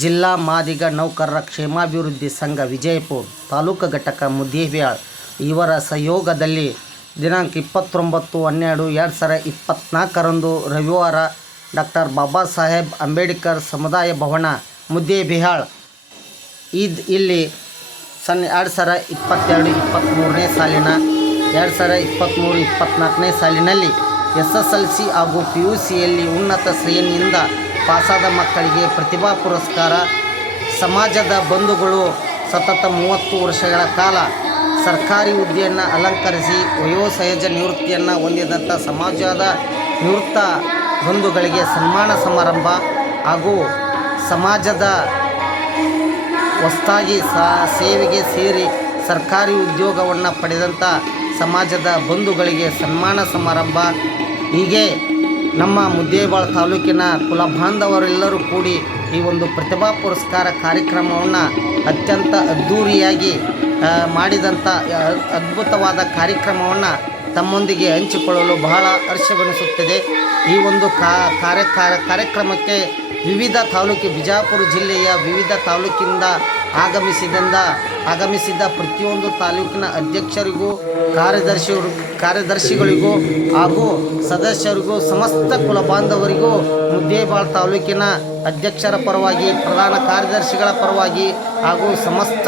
ಜಿಲ್ಲಾ ಮಾದಿಗ ನೌಕರರ ಕ್ಷೇಮಾಭಿವೃದ್ಧಿ ಸಂಘ ವಿಜಯಪುರ ತಾಲೂಕು ಘಟಕ ಮುದ್ದೇಬಿಹಾಳ್ ಇವರ ಸಹಯೋಗದಲ್ಲಿ ದಿನಾಂಕ 29/12/2024 ರವಿವಾರ ಡಾಕ್ಟರ್ ಬಾಬಾ ಸಾಹೇಬ್ ಅಂಬೇಡ್ಕರ್ ಸಮುದಾಯ ಭವನ ಮುದ್ದೇಬಿಹಾಳ್ ಇಲ್ಲಿ 2022-23ನೇ ಸಾಲಿನ 2023-24ನೇ ಸಾಲಿನಲ್ಲಿ SSLC ಹಾಗೂ PUCಯಲ್ಲಿ ಉನ್ನತ ಶ್ರೇಣಿಯಿಂದ ಪಾಸಾದ ಮಕ್ಕಳಿಗೆ ಪ್ರತಿಭಾ ಪುರಸ್ಕಾರ. ಸಮಾಜದ ಬಂಧುಗಳು ಸತತ 30 ವರ್ಷಗಳ ಕಾಲ ಸರ್ಕಾರಿ ಹುದ್ದೆಯನ್ನು ಅಲಂಕರಿಸಿ ವಯೋಸಹಜ ನಿವೃತ್ತಿಯನ್ನು ಹೊಂದಿದಂಥ ಸಮಾಜದ ನಿವೃತ್ತ ಬಂಧುಗಳಿಗೆ ಸನ್ಮಾನ ಸಮಾರಂಭ ಹಾಗೂ ಸಮಾಜದ ಹೊಸದಾಗಿ ಸೇವೆಗೆ ಸೇರಿ ಸರ್ಕಾರಿ ಉದ್ಯೋಗವನ್ನು ಪಡೆದಂಥ ಸಮಾಜದ ಬಂಧುಗಳಿಗೆ ಸನ್ಮಾನ ಸಮಾರಂಭ. ಹೀಗೆ ನಮ್ಮ ಮುದ್ದೇಬಿಹಾಳ್ ತಾಲೂಕಿನ ಕುಲಬಾಂಧವರೆಲ್ಲರೂ ಕೂಡಿ ಈ ಒಂದು ಪ್ರತಿಭಾ ಪುರಸ್ಕಾರ ಕಾರ್ಯಕ್ರಮವನ್ನು ಅತ್ಯಂತ ಅದ್ಧೂರಿಯಾಗಿ ಮಾಡಿದಂಥ ಅದ್ಭುತವಾದ ಕಾರ್ಯಕ್ರಮವನ್ನು ತಮ್ಮೊಂದಿಗೆ ಹಂಚಿಕೊಳ್ಳಲು ಬಹಳ ಹರ್ಷವೆನಿಸುತ್ತದೆ. ಈ ಒಂದು ಕಾರ್ಯಕ್ರಮಕ್ಕೆ ವಿವಿಧ ತಾಲೂಕು ಬಿಜಾಪುರ ಜಿಲ್ಲೆಯ ವಿವಿಧ ತಾಲೂಕಿನಿಂದ ಆಗಮಿಸಿದ ಪ್ರತಿಯೊಂದು ತಾಲೂಕಿನ ಅಧ್ಯಕ್ಷರಿಗೂ ಕಾರ್ಯದರ್ಶಿಗಳಿಗೂ ಹಾಗೂ ಸದಸ್ಯರಿಗೂ ಸಮಸ್ತ ಕುಲಬಾಂಧವರಿಗೂ ಮುದ್ದೇಬಿಹಾಳ್ ತಾಲೂಕಿನ ಅಧ್ಯಕ್ಷರ ಪರವಾಗಿ ಪ್ರಧಾನ ಕಾರ್ಯದರ್ಶಿಗಳ ಪರವಾಗಿ ಹಾಗೂ ಸಮಸ್ತ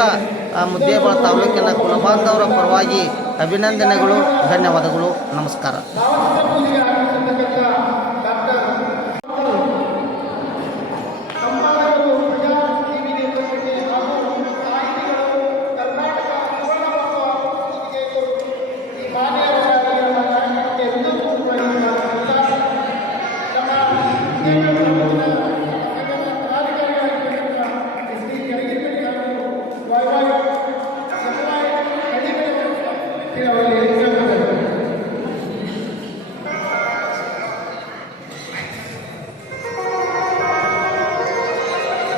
ಮುದ್ದೇಬಿಹಾಳ್ ತಾಲೂಕಿನ ಕುಲಬಾಂಧವರ ಪರವಾಗಿ ಅಭಿನಂದನೆಗಳು, ಧನ್ಯವಾದಗಳು, ನಮಸ್ಕಾರ.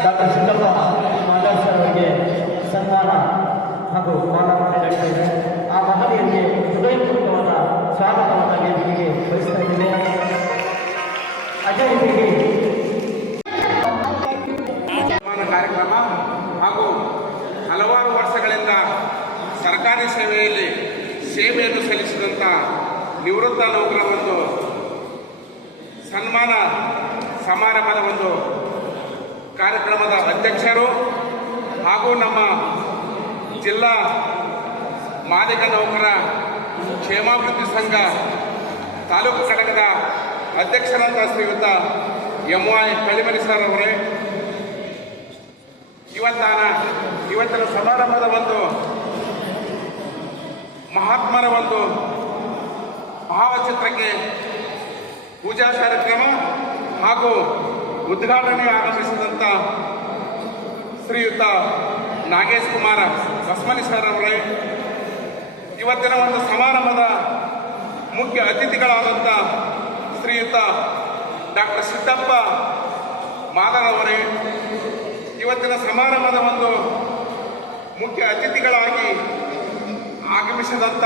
ಡಾಕ್ಟರ್ ಸಿದ್ದಪ್ಪ ಮಾದಾರ್ ಸರ್ ಅವರಿಗೆ ಸನ್ಮಾನ ಹಾಗೂ ಮಾನವತೆ ನಡೆಸಿದೆ. ಆ ಮಹನೀಯರಿಗೆ ಹೃದಯಪೂರ್ವಕವಾದ ಸ್ವಾಗತವನ್ನು ವೇದಿಕೆಗೆ ಬಯಸ್ತಾ ಇದ್ದೇನೆ. ಅದೇ ರೀತಿಯಾಗಿ ಕಾರ್ಯಕ್ರಮ ಹಾಗೂ ಹಲವಾರು ವರ್ಷಗಳಿಂದ ಸರ್ಕಾರಿ ಸೇವೆಯನ್ನು ಸಲ್ಲಿಸಿದಂಥ ನಿವೃತ್ತ ನೌಕರರ ಒಂದು ಸನ್ಮಾನ ಸಮಾರಂಭದ ಒಂದು ಕಾರ್ಯಕ್ರಮದ ಅಧ್ಯಕ್ಷರು ಹಾಗೂ ನಮ್ಮ ಜಿಲ್ಲಾ ಮಾದಿಗ ನೌಕರರ ಕ್ಷೇಮಾಭಿವೃದ್ಧಿ ಸಂಘ ತಾಲೂಕು ಘಟಕದ ಅಧ್ಯಕ್ಷರಾದ ಶ್ರೀಯುತ MY ಕಳಿಮನಿ ಸರ್ ಅವರೇ, ಇವತ್ತಿನ ಸಮಾರಂಭದ ಒಂದು ಮಹಾತ್ಮರ ಒಂದು ಭಾವಚಿತ್ರಕ್ಕೆ ಪೂಜಾ ಕಾರ್ಯಕ್ರಮ ಹಾಗೂ ಉದ್ಘಾಟನೆಗೆ ಆಗಮಿಸಿದಂಥ ಶ್ರೀಯುತ ನಾಗೇಶ್ ಕುಮಾರ ಬಸ್ಮನಿ ಸರ್ ಅವರೇ, ಇವತ್ತಿನ ಒಂದು ಸಮಾರಂಭದ ಮುಖ್ಯ ಅತಿಥಿಗಳಾದಂಥ ಶ್ರೀಯುತ ಡಾಕ್ಟರ್ ಸಿದ್ದಪ್ಪ ಮಾದಾರ್ ಅವರೇ, ಇವತ್ತಿನ ಸಮಾರಂಭದ ಒಂದು ಮುಖ್ಯ ಅತಿಥಿಗಳಾಗಿ ಆಗಮಿಸಿದಂಥ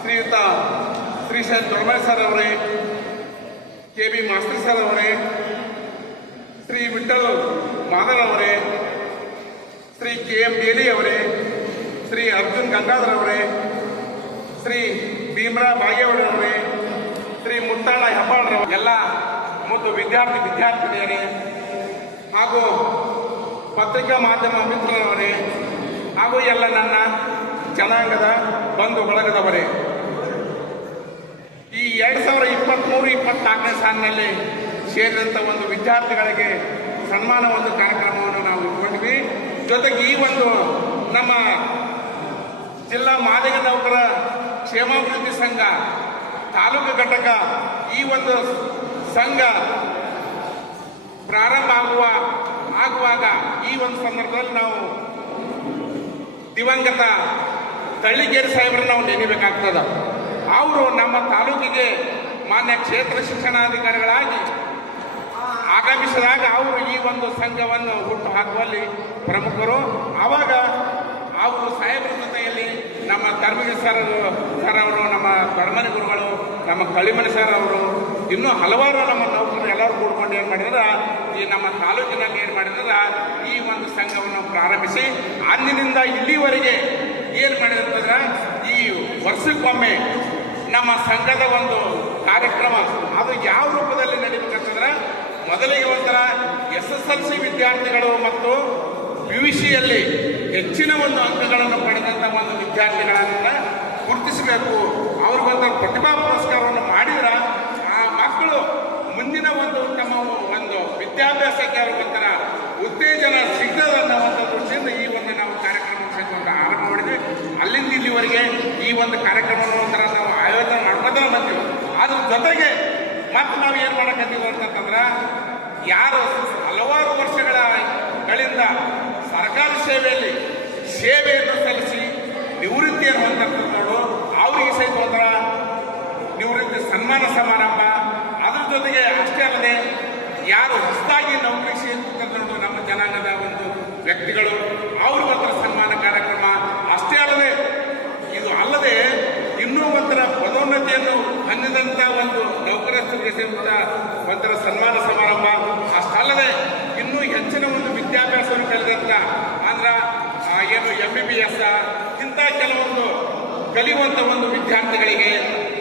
ಶ್ರೀಯುತ ಶ್ರೀಶೈಲ್ ದೊಡ್ಮನಿ ಸರ್ ಅವರೇ, KB ಮಾಸ್ತಿ ಸರ್ ಅವರೇ, ಶ್ರೀ ವಿಠಲ್ ಮಾದಾರ್ ಅವರೇ, ಶ್ರೀ KM ಬೇಲಿ ಅವರೇ, ಶ್ರೀ ಅರ್ಜುನ್ ಗಂಗಾಧರ್ ಅವರೇ, ಶ್ರೀ ಭೀಮರಾ ಬಾಗೇವಾಡಿ ಅವರೇ, ಶ್ರೀ ಮುತ್ತಣ್ಣ ಹೆಬ್ಬಾಳ್ರವರು, ಎಲ್ಲ ಮತ್ತು ವಿದ್ಯಾರ್ಥಿನಿಯರೇ ಹಾಗೂ ಪತ್ರಿಕಾ ಮಾಧ್ಯಮ ಮಿತ್ರರವರೇ ಹಾಗೂ ಎಲ್ಲ ನನ್ನ ಜನಾಂಗದ ಬಂಧು ಬಳಗದವರೇ, ಈ 2023-24ನೇ ಸಾಲಿನಲ್ಲಿ ಸೇರಿದಂಥ ಒಂದು ವಿದ್ಯಾರ್ಥಿಗಳಿಗೆ ಸನ್ಮಾನ ಒಂದು ಕಾರ್ಯಕ್ರಮವನ್ನು ನಾವು ಇಟ್ಕೊಂಡಿದ್ವಿ. ಜೊತೆಗೆ ಈ ಒಂದು ನಮ್ಮ ಜಿಲ್ಲಾ ಮಾದಿಗ ನೌಕರ ಕ್ಷೇಮಾಭಿವೃದ್ಧಿ ಸಂಘ ತಾಲೂಕು ಘಟಕ ಈ ಒಂದು ಸಂಘ ಪ್ರಾರಂಭ ಆಗುವಾಗ ಈ ಒಂದು ಸಂದರ್ಭದಲ್ಲಿ ನಾವು ದಿವಂಗತ ತಳ್ಳಿಗೇರಿ ಸಾಹೇಬ್ರನ್ನ ನಾವು ನೆನಬೇಕಾಗ್ತದ. ಅವರು ನಮ್ಮ ತಾಲೂಕಿಗೆ ಮಾನ್ಯ ಕ್ಷೇತ್ರ ಶಿಕ್ಷಣಾಧಿಕಾರಿಗಳಾಗಿ ಆಗಮಿಸಿದಾಗ ಅವರು ಈ ಒಂದು ಸಂಘವನ್ನು ಹುಟ್ಟು ಹಾಕುವಲ್ಲಿ ಪ್ರಮುಖರು. ಆವಾಗ ಅವರು ಸಾಹೇಬ್ರ ಜೊತೆಯಲ್ಲಿ ನಮ್ಮ ಧರ್ಮಗಿರಿ ಸರ್ ಅವರು, ನಮ್ಮ ದೊಡ್ಮನಿ ಗುರುಗಳು, ನಮ್ಮ ಕಳಿಮನಿ ಸರ್ ಅವರು ಇನ್ನೂ ಹಲವಾರು ನಮ್ಮ ನೌಕರರು ಎಲ್ಲರೂ ಕೂಡ್ಕೊಂಡು ಏನು ಮಾಡಿದ್ರೆ ಈ ನಮ್ಮ ತಾಲೂಕಿನಲ್ಲಿ ಏನು ಮಾಡಿದ್ರೆ ಈ ಒಂದು ಸಂಘವನ್ನು ಪ್ರಾರಂಭಿಸಿ ಅಂದಿನಿಂದ ಇಲ್ಲಿವರೆಗೆ ಏನು ಮಾಡಿದ್ರೆ ಈ ವರ್ಷಕ್ಕೊಮ್ಮೆ ನಮ್ಮ ಸಂಘದ ಒಂದು ಕಾರ್ಯಕ್ರಮ ಅದು ಯಾವ ರೂಪದಲ್ಲಿ ನಡೀಬೇಕಂತಂದ್ರೆ ಮೊದಲಿಗೆ ಒಂಥರ SSLC ವಿದ್ಯಾರ್ಥಿಗಳು ಮತ್ತು PUCಯಲ್ಲಿ ಹೆಚ್ಚಿನ ಒಂದು ಅಂಕಗಳನ್ನು ಪಡೆದಂಥ ಒಂದು ವಿದ್ಯಾರ್ಥಿಗಳನ್ನು ಗುರುತಿಸಬೇಕು. ಅವ್ರಿಗೊಂದು ಪ್ರತಿಭಾ ಪುರಸ್ಕಾರವನ್ನು ಮಾಡಿದ್ರೆ ಆ ಮಕ್ಕಳು ಮುಂದಿನ ಒಂದು ತಮ್ಮ ಒಂದು ವಿದ್ಯಾಭ್ಯಾಸಕ್ಕೆ ಅವ್ರಿಗೊಂಥರ ಉತ್ತೇಜನ ಸಿಗ್ತದೆ ಅನ್ನೋ ಒಂದು ದೃಷ್ಟಿಯಿಂದ ಈ ಒಂದು ನಾವು ಕಾರ್ಯಕ್ರಮ ಸಹಿತ ಆರಂಭ ಮಾಡಿದ್ವಿ. ಅಲ್ಲಿಂದ ಇಲ್ಲಿವರೆಗೆ ಈ ಒಂದು ಕಾರ್ಯಕ್ರಮವನ್ನು ಒಂಥರ ನಾವು ಆಯೋಜನೆ ಮಾಡ್ಕೊತ ಬಂದೀವಿ. ಅದ್ರ ಜೊತೆಗೆ ಮತ್ತೆ ನಾವು ಏನು ಮಾಡಕತ್ತೀವಿ ಅಂತಂದ್ರೆ ಯಾರು ಹಲವಾರು ವರ್ಷಗಳಿಂದ ಸರ್ಕಾರಿ ಸೇವೆಯನ್ನು ಸಲ್ಲಿಸಿ ನಿವೃತ್ತಿಯನ್ನು ಹೊಂದಿರ್ತಾರೆ ಅವರಿಗೆ ಸಹಿತ ಒಂಥರ ನಿವೃತ್ತಿ ಸನ್ಮಾನ ಸಮಾರಂಭ. ಅದ್ರ ಜೊತೆಗೆ ಅಷ್ಟೇ ಅಲ್ಲದೆ ಯಾರು ಹೊಸದಾಗಿ ನೌಕರಿ ಸೇರಿಕೊಂಡು ನಮ್ಮ ಜನಾಂಗದ ಒಂದು ವ್ಯಕ್ತಿಗಳು ಅವ್ರಿಗೊಂಥರ ಸನ್ಮಾನ ಕಾರ್ಯಕ್ರಮ. ಅಷ್ಟೇ ಅಲ್ಲದೆ ಇನ್ನೂ ಒಂಥರ ಪದೋನ್ನತಿಯನ್ನು ಹೊಂದಿದಂಥ ಒಂದು ನೌಕರಸ್ಥರಿಗೆ ಸೇರಿದ ಒಂಥರ ಸನ್ಮಾನ ಸಮಾರಂಭ. ಅಷ್ಟಲ್ಲದೆ ಇನ್ನೂ ಹೆಚ್ಚಿನ ಒಂದು ವಿದ್ಯಾಭ್ಯಾಸವನ್ನು ಕಲಿದಂಥ ಅಂದ್ರೆ ಏನು MBBS ಇಂಥ ಕೆಲವೊಂದು ಕಲಿಯುವಂಥ ಒಂದು ವಿದ್ಯಾರ್ಥಿಗಳಿಗೆ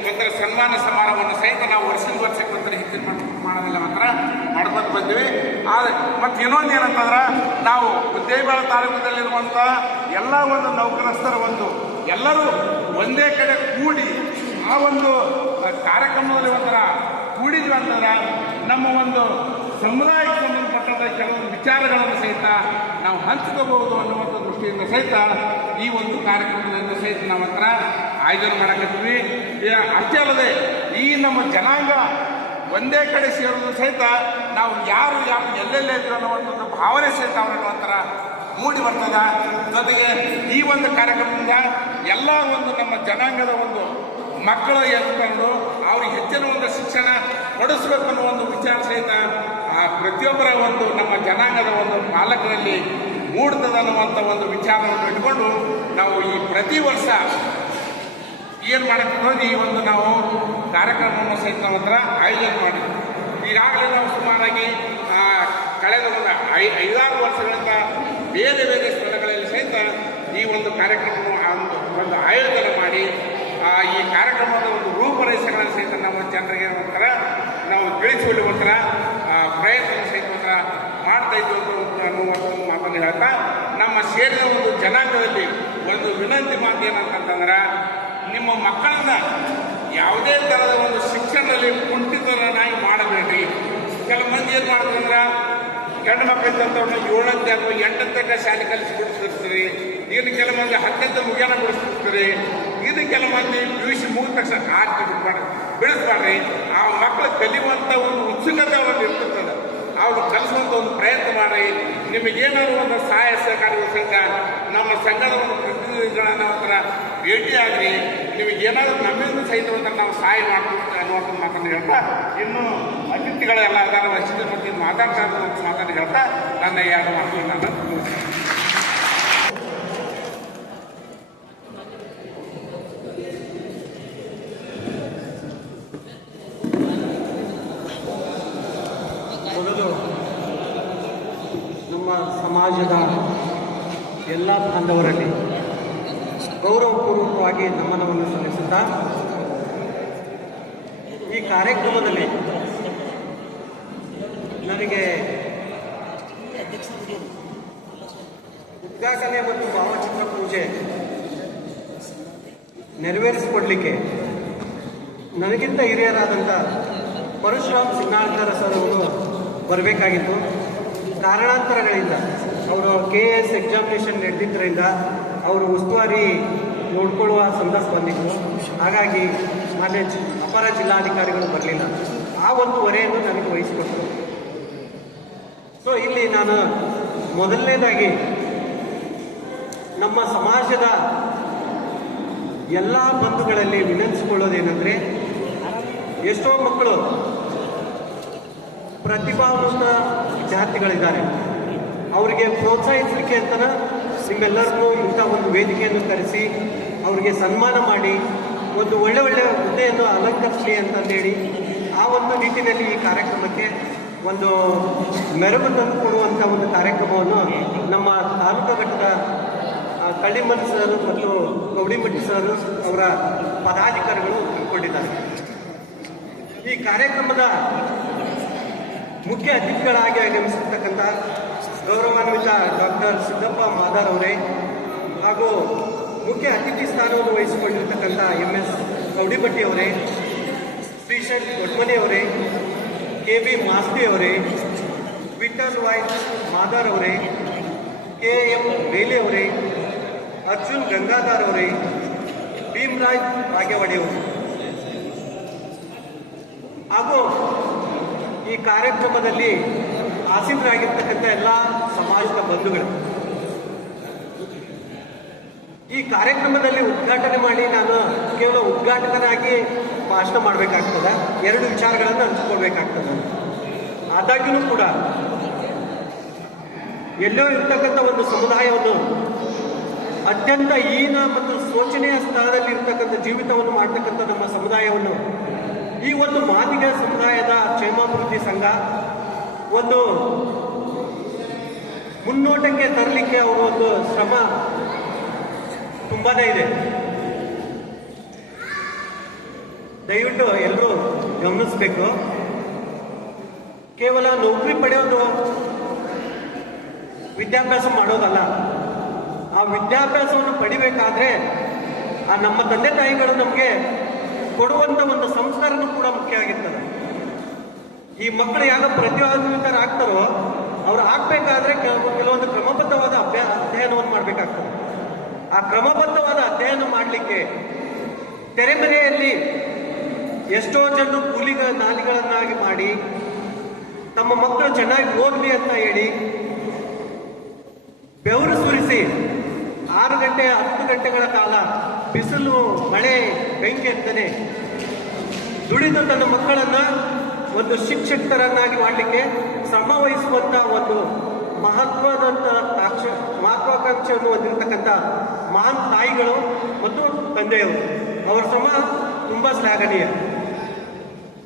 ಒಂಥರ ಸನ್ಮಾನ ಸಮಾರಂಭವನ್ನು ಸಹಿತ ನಾವು ವರ್ಷಕ್ಕೆ ಒಂಥರ ಹೆಚ್ಚಿನ ಮಾಡೋದಿಲ್ಲ ಮಾತ್ರ ಮಾಡ್ಕೊಂಡು ಬಂದ್ವಿ. ಆದರೆ ಮತ್ತು ಇನ್ನೊಂದು ಏನಂತಂದ್ರೆ ನಾವು ಮುದ್ದೇಬಿಹಾಳ ತಾಲೂಕಿನಲ್ಲಿರುವಂಥ ಎಲ್ಲ ಒಂದು ನೌಕರಸ್ಥರ ಒಂದು ಎಲ್ಲರೂ ಒಂದೇ ಕಡೆ ಕೂಡಿ ಆ ಒಂದು ಕಾರ್ಯಕ್ರಮದಲ್ಲಿ ಒಂಥರ ಕೂಡಿದ್ವಿ ಅಂತಂದ್ರೆ ನಮ್ಮ ಒಂದು ಸಮುದಾಯಕ್ಕೆ ಸಂಬಂಧಪಟ್ಟಂಥ ಕೆಲವೊಂದು ವಿಚಾರಗಳನ್ನು ಸಹಿತ ನಾವು ಹಂಚ್ಕೋಬಹುದು ಅನ್ನುವಂಥ ದೃಷ್ಟಿಯಿಂದ ಸಹಿತ ಈ ಒಂದು ಕಾರ್ಯಕ್ರಮದಿಂದ ಸಹಿತ ನಾವು ಹತ್ರ ಆಯೋಜನೆ ಮಾಡಕತ್ತೀವಿ. ಅಷ್ಟೇ ಅಲ್ಲದೆ ಈ ನಮ್ಮ ಜನಾಂಗ ಒಂದೇ ಕಡೆ ಸೇರೋದು ಸಹಿತ ನಾವು ಯಾರು ಎಲ್ಲೆಲ್ಲೇ ಇದ್ರು ಅನ್ನುವಂಥದ್ದು ಭಾವನೆ ಸಹಿತ ಅವರನ್ನು ಒಂಥರ ಮೂಡಿ ಬರ್ತದ. ಜೊತೆಗೆ ಈ ಒಂದು ಕಾರ್ಯಕ್ರಮದಿಂದ ಎಲ್ಲ ಒಂದು ನಮ್ಮ ಜನಾಂಗದ ಒಂದು ಮಕ್ಕಳು ಎತ್ಕೊಂಡು ಅವ್ರಿಗೆ ಹೆಚ್ಚಿನ ಒಂದು ಶಿಕ್ಷಣ ಕೊಡಿಸ್ಬೇಕು ಅನ್ನೋ ಒಂದು ವಿಚಾರ ಸಹಿತ ಪ್ರತಿಯೊಬ್ಬರ ಒಂದು ನಮ್ಮ ಜನಾಂಗದ ಒಂದು ಪಾಲಕರಲ್ಲಿ ಮೂಡ್ತದ ಅನ್ನುವಂಥ ಒಂದು ವಿಚಾರವನ್ನು ಇಟ್ಕೊಂಡು ನಾವು ಈ ಪ್ರತಿ ವರ್ಷ ಏನು ಮಾಡಕ್ಕೆ ಈ ಒಂದು ನಾವು ಕಾರ್ಯಕ್ರಮವನ್ನು ಸಹಿತ ಹತ್ರ ಆಯೋಜನೆ ಮಾಡಿದ್ವಿ. ಈಗಾಗಲೇ ನಾವು ಸುಮಾರಾಗಿ ಕಳೆದ ಒಂದು 5-6 ವರ್ಷಗಳಿಂದ ಬೇರೆ ಬೇರೆ ಸ್ಥಳಗಳಲ್ಲಿ ಸಹಿತ ಈ ಒಂದು ಕಾರ್ಯಕ್ರಮವನ್ನು ಒಂದು ಆಯೋಜನೆ ಮಾಡಿ ಈ ಕಾರ್ಯಕ್ರಮದ ಒಂದು ರೂಪರೇಷೆಗಳನ್ನು ಸಹಿತ ನಮ್ಮ ಜನರಿಗೆ ಒಂಥರ ನಾವು ತಿಳಿಸಿಕೊಳ್ಳುವಂಥ ಪ್ರಯತ್ನ ಸಹಿತ ಒಂಥರ ಮಾಡ್ತಾ ಇದ್ದು ಅನ್ನುವಂಥ ಮಾತನ್ನು ಹೇಳ್ತಾ ನಮ್ಮ ಸೇರಿದ ಒಂದು ಜನಾಂಗದಲ್ಲಿ ಒಂದು ವಿನಂತಿ ಮಾತು ಏನಂತಂದ್ರೆ ನಿಮ್ಮ ಮಕ್ಕಳನ್ನ ಯಾವುದೇ ಥರದ ಒಂದು ಶಿಕ್ಷಣದಲ್ಲಿ ಕುಂಠಿತರನ್ನಾಗಿ ಮಾಡಬೇಡ್ರಿ. ಕೆಲವು ಮಂದಿ ಏನು ಮಾಡ್ತಾರಂದ್ರೆ ಗಂಡು ಮಕ್ಕಳಿದ್ದಂಥವ್ರನ್ನ 7ನೇ ಅಥವಾ 8ನೇ ಶಾಲೆ ಕಲಿಸಿ ಬಿಡಿಸ್ತಿರ್ತೀರಿ. ಇನ್ನು ಕೆಲವು ಮಂದಿ 10ನೇ ಮುಗಿಯನ ಬಿಡಿಸ್ತಿರ್ತೀರಿ. ಇದು ಕೆಲವು ಮಂದಿ PUC ಮುಗಿದ ತಕ್ಷಣ ಆರ್ತಿ ಬಿಡಿಸ್ಬಾರ್ರಿ. ಆ ಮಕ್ಕಳು ಕಲಿಯುವಂಥ ಒಂದು ಉತ್ಸುಕತೆ ಅವ್ರಲ್ಲಿ ಇರ್ತಿರ್ತದೆ. ಅವ್ರು ಕಲಿಸುವಂಥ ಒಂದು ಪ್ರಯತ್ನ ಮಾಡಿ ನಿಮಗೇನಾದ್ರು ಒಂದು ಸಹಾಯ ಸಹಕಾರಗಳು ಸಹಿತ ನಮ್ಮ ಸಂಘದ ಒಂದು ಪ್ರತಿನಿಧಿಗಳನ್ನ ಒಂಥರ ಭೇಟಿಯಾಗ್ರಿ. ನಿಮಗೇನಾದರೂ ನಮ್ಮಿಂದ ಸಹಿತ ಒಂಥರ ನಾವು ಸಹಾಯ ಮಾಡ್ತೀವಿ ಅನ್ನುವಂಥ ಮಾತನ್ನು ಹೇಳ್ತಾ ಇನ್ನೂ ಅತಿಥಿಗಳೆಲ್ಲ ಅದರ ವಹಿಸಿದ ಮತ್ತು ಮಾತಾಡ್ತಾ ಇರುವಂಥ ಮಾತನ್ನು ಹೇಳ್ತಾ ನನ್ನ 2 ಮಾತನ್ನು ನಾನು ಮೊದಲು ನಮ್ಮ ಸಮಾಜದ ಎಲ್ಲ ಬಾಂಧವರಲ್ಲಿ ಗೌರವಪೂರ್ವಕವಾಗಿ ನಮನವನ್ನು ಸಲ್ಲಿಸುತ್ತಾ ಈ ಕಾರ್ಯಕ್ರಮದಲ್ಲಿ ನನಗೆ ಉದ್ಘಾಟನೆ ಮತ್ತು ಭಾವಚಿತ್ರ ಪೂಜೆ ನೆರವೇರಿಸಿಕೊಡ್ಲಿಕ್ಕೆ ನನಗಿಂತ ಹಿರಿಯರಾದಂಥ ಪರಶುರಾಮ್ ಸಿಗ್ನಾಳ್ಕರ್ ಸರ್ ಅವರು ಬರಬೇಕಾಗಿತ್ತು. ಕಾರಣಾಂತರಗಳಿಂದ ಅವರು KS ಎಕ್ಸಾಮಿನೇಷನ್ ನಡೆದಿದ್ದರಿಂದ ಅವರು ಉಸ್ತುವಾರಿ ನೋಡ್ಕೊಳ್ಳುವ ಸಂದರ್ಭ ಬಂದಿತ್ತು. ಹಾಗಾಗಿ ಮಾನ್ಯ ಅಪರ ಜಿಲ್ಲಾಧಿಕಾರಿಗಳು ಬರಲಿಲ್ಲ. ಆ ಒಂದು ಹೊರೆಯನ್ನು ನನಗೆ ವಹಿಸಿಕೊಟ್ಟರು. ಸೊ ಇಲ್ಲಿ ನಾನು ಮೊದಲನೇದಾಗಿ ನಮ್ಮ ಸಮಾಜದ ಎಲ್ಲ ಬಂಧುಗಳಲ್ಲಿ ವಿನಂತಿಸಿಕೊಳ್ಳೋದೇನೆಂದರೆ, ಎಷ್ಟೋ ಮಕ್ಕಳು ಪ್ರತಿಭಾವಂತ ವಿದ್ಯಾರ್ಥಿಗಳಿದ್ದಾರೆ. ಅವರಿಗೆ ಪ್ರೋತ್ಸಾಹಿಸಲಿಕ್ಕೆ ಅಂತಲೇ ನಿಮ್ಮೆಲ್ಲರಿಗೂ ಇಂಥ ಒಂದು ವೇದಿಕೆಯನ್ನು ಕರೆಸಿ ಅವರಿಗೆ ಸನ್ಮಾನ ಮಾಡಿ ಒಂದು ಒಳ್ಳೆ ಹುದ್ದೆಯನ್ನು ಅಲಂಕರಿಸಲಿ ಅಂತಂದೇಳಿ ಆ ಒಂದು ನಿಟ್ಟಿನಲ್ಲಿ ಈ ಕಾರ್ಯಕ್ರಮಕ್ಕೆ ಒಂದು ಮೆರುಗು ತಂದು ಕೊಡುವಂಥ ಒಂದು ಕಾರ್ಯಕ್ರಮವನ್ನು ನಮ್ಮ ತಾಲೂಕು ಘಟ್ಟದ ಕಳ್ಳಿಮನ್ ಸರ್ ಮತ್ತು ಗೌಡಿಮಟ್ಟಿ ಸರ್ ಅವರ ಪದಾಧಿಕಾರಿಗಳು ತಿಳ್ಕೊಂಡಿದ್ದಾರೆ. ಈ ಕಾರ್ಯಕ್ರಮದ ಮುಖ್ಯ ಅತಿಥಿಗಳಾಗಿ ಆಗಮಿಸಿರ್ತಕ್ಕಂಥ ಗೌರವಾನ್ವಿತ ಡಾಕ್ಟರ್ ಸಿದ್ದಪ್ಪ ಮಾದಾರ್ ಅವರೇ ಹಾಗೂ ಮುಖ್ಯ ಅತಿಥಿ ಸ್ಥಾನವನ್ನು ವಹಿಸಿಕೊಂಡಿರ್ತಕ್ಕಂಥ MS ಗೌಡಿಮಟ್ಟಿ ಅವರೇ, ಶ್ರೀಶೈಲ್ ದೊಡ್ಮನಿ ಅವರೇ, KB ಮಾಸ್ತಿ ಅವರೇ, ವಿಠಲ್ ವಾಯ್ ಮಾದಾರ್ ಅವರೇ, KM ಬೇಲೆ ಅವರೇ, ಅರ್ಜುನ್ ಗಂಗಾಧರ್ ಅವರೇ, ಭೀಮರಾಜ್ ಬಾಗೇವಾಡಿ ಅವರು ಹಾಗೂ ಈ ಕಾರ್ಯಕ್ರಮದಲ್ಲಿ ಆಸೀನರಾಗಿರ್ತಕ್ಕಂಥ ಎಲ್ಲ ಸಮಾಜದ ಬಂಧುಗಳು, ಈ ಕಾರ್ಯಕ್ರಮದಲ್ಲಿ ಉದ್ಘಾಟನೆ ಮಾಡಿ ನಾನು ಕೇವಲ ಉದ್ಘಾಟಕನಾಗಿ ಭಾಷಣ ಮಾಡಬೇಕಾಗ್ತದೆ, 2 ವಿಚಾರಗಳನ್ನು ಹಂಚಿಕೊಳ್ಬೇಕಾಗ್ತದೆ. ಆದಾಗ್ಯೂ ಕೂಡ ಎಲ್ಲೋ ಇರ್ತಕ್ಕಂಥ ಒಂದು ಸಮುದಾಯವನ್ನು ಅತ್ಯಂತ ಹೀನ ಮತ್ತು ಶೋಚನೀಯ ಸ್ಥಳದಲ್ಲಿ ಇರ್ತಕ್ಕಂಥ ಜೀವಿತವನ್ನು ಮಾಡ್ತಕ್ಕಂಥ ನಮ್ಮ ಸಮುದಾಯವನ್ನು ಈ ಒಂದು ಮಾದಿಗ ಸಮುದಾಯದ ಕ್ಷೇಮಾಭಿವೃದ್ಧಿ ಸಂಘ ಒಂದು ಮುನ್ನೋಟಕ್ಕೆ ತರಲಿಕ್ಕೆ ಅವರ ಒಂದು ಶ್ರಮ ತುಂಬಾನೇ ಇದೆ. ದಯವಿಟ್ಟು ಎಲ್ಲರೂ ಗಮನಿಸಬೇಕು. ಕೇವಲ ನೌಕರಿ ಪಡೆಯೋದು ವಿದ್ಯಾಭ್ಯಾಸ ಮಾಡೋದಲ್ಲ. ಆ ವಿದ್ಯಾಭ್ಯಾಸವನ್ನು ಪಡಿಬೇಕಾದ್ರೆ ಆ ನಮ್ಮ ತಂದೆ ತಾಯಿಗಳು ನಮಗೆ ಕೊಡುವಂಥ ಒಂದು ಸಂಸ್ಕಾರನೂ ಕೂಡ ಮುಖ್ಯ ಆಗಿರ್ತದೆ. ಈ ಮಕ್ಕಳು ಯಾವಾಗ ಪ್ರತಿಭಾನ್ವಿತರಾಗ್ತಾರೋ ಅವ್ರು ಆಗ್ಬೇಕಾದ್ರೆ ಕೆಲವೊಂದು ಕ್ರಮಬದ್ಧವಾದ ಅಧ್ಯಯನವನ್ನು ಮಾಡಬೇಕಾಗ್ತದೆ. ಆ ಕ್ರಮಬದ್ಧವಾದ ಅಧ್ಯಯನ ಮಾಡಲಿಕ್ಕೆ ತೆರೆಮರೆಯಲ್ಲಿ ಎಷ್ಟೋ ಜನರು ನಾಲಿಗಳನ್ನಾಗಿ ಮಾಡಿ ತಮ್ಮ ಮಕ್ಕಳು ಚೆನ್ನಾಗಿ ಓದಲಿ ಅಂತ ಹೇಳಿ ಬೆವರು ಸುರಿಸಿ 6 ಗಂಟೆ 10 ಗಂಟೆಗಳ ಕಾಲ ಬಿಸಿಲು ಮಳೆ ಬೆಂಕಿ ಅಂತಾನೆ ದುಡಿದು ತನ್ನ ಮಕ್ಕಳನ್ನ ಒಂದು ಶಿಕ್ಷಕರನ್ನಾಗಿ ಮಾಡಲಿಕ್ಕೆ ಶ್ರಮ ವಹಿಸುವಂತ ಒಂದು ಮಹತ್ವಾಕಾಂಕ್ಷೆಯನ್ನು ಹೊಂದಿರತಕ್ಕಂಥ ಮಹಾನ್ ತಾಯಿಗಳು ಮತ್ತು ತಂದೆಯವರು, ಅವರ ಶ್ರಮ ತುಂಬಾ ಶ್ಲಾಘನೀಯ.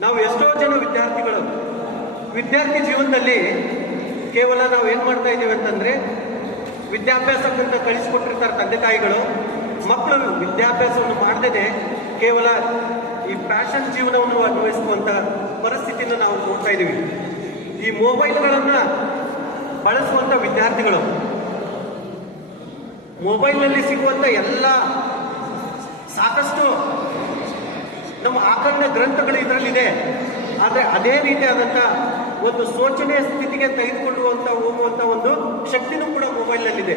ನಾವು ಎಷ್ಟೋ ಜನ ವಿದ್ಯಾರ್ಥಿ ಜೀವನದಲ್ಲಿ ಕೇವಲ ನಾವು ಏನ್ ಮಾಡ್ತಾ ಇದ್ದೀವಿ ಅಂತಂದ್ರೆ ವಿದ್ಯಾಭ್ಯಾಸಕ್ಕಂತ ಕಳಿಸಿಕೊಟ್ಟಿರ್ತಾರೆ ತಂದೆ ತಾಯಿಗಳು, ಮಕ್ಕಳು ವಿದ್ಯಾಭ್ಯಾಸವನ್ನು ಮಾಡದೇನೆ ಕೇವಲ ಈ ಫ್ಯಾಷನ್ ಜೀವನವನ್ನು ಅನ್ವಯಿಸುವಂತ ಪರಿಸ್ಥಿತಿಯನ್ನು ನಾವು ನೋಡ್ತಾ ಇದ್ದೀವಿ. ಈ ಮೊಬೈಲ್ಗಳನ್ನ ಬಳಸುವಂತ ವಿದ್ಯಾರ್ಥಿಗಳು ಮೊಬೈಲ್ನಲ್ಲಿ ಸಿಗುವಂತ ಎಲ್ಲ ಸಾಕಷ್ಟು ನಮ್ಮ ಆಕರಣ ಗ್ರಂಥಗಳು ಇದರಲ್ಲಿದೆ. ಆದರೆ ಅದೇ ರೀತಿಯಾದಂಥ ಒಂದು ಶೋಚನೀಯ ಸ್ಥಿತಿಗೆ ಹೋಗುವಂತ ಒಂದು ಶಕ್ತಿನೂ ಕೂಡ ಮೊಬೈಲ್ನಲ್ಲಿದೆ.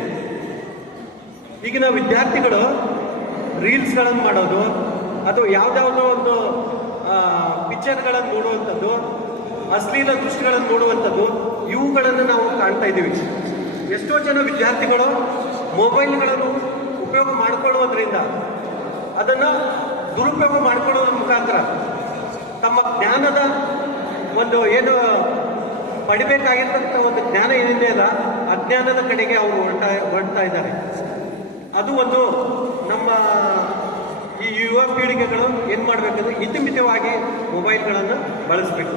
ಈಗಿನ ವಿದ್ಯಾರ್ಥಿಗಳು ರೀಲ್ಸ್ಗಳನ್ನು ಮಾಡೋದು ಅಥವಾ ಯಾವುದಾವುದೋ ಒಂದು ಪಿಕ್ಚರ್ಗಳನ್ನು ನೋಡುವಂಥದ್ದು, ಅಶ್ಲೀಲ ದೃಶ್ಯಗಳನ್ನು ನೋಡುವಂಥದ್ದು, ಇವುಗಳನ್ನು ನಾವು ಕಾಣ್ತಾ ಇದ್ದೀವಿ. ಎಷ್ಟೋ ಜನ ವಿದ್ಯಾರ್ಥಿಗಳು ಮೊಬೈಲ್ಗಳನ್ನು ಉಪಯೋಗ ಮಾಡಿಕೊಳ್ಳುವುದರಿಂದ ಅದನ್ನು ದುರುಪಯೋಗ ಮಾಡಿಕೊಳ್ಳೋದ್ರ ಮುಖಾಂತರ ತಮ್ಮ ಜ್ಞಾನದ ಒಂದು ಏನು ಪಡಿಬೇಕಾಗಿರ್ತಕ್ಕಂಥ ಒಂದು ಜ್ಞಾನ ಏನಿದೆ ಅಲ್ಲ ಅಜ್ಞಾನದ ಕಡೆಗೆ ಅವರು ಹೊರಡ್ತಾ ಇದ್ದಾರೆ. ಅದು ಒಂದು ನಮ್ಮ ಈ ಯುವ ಪೀಳಿಗೆಗಳು ಏನು ಮಾಡಬೇಕಂದ್ರೆ ಇತಿಮಿತವಾಗಿ ಮೊಬೈಲ್ಗಳನ್ನು ಬಳಸಬೇಕು.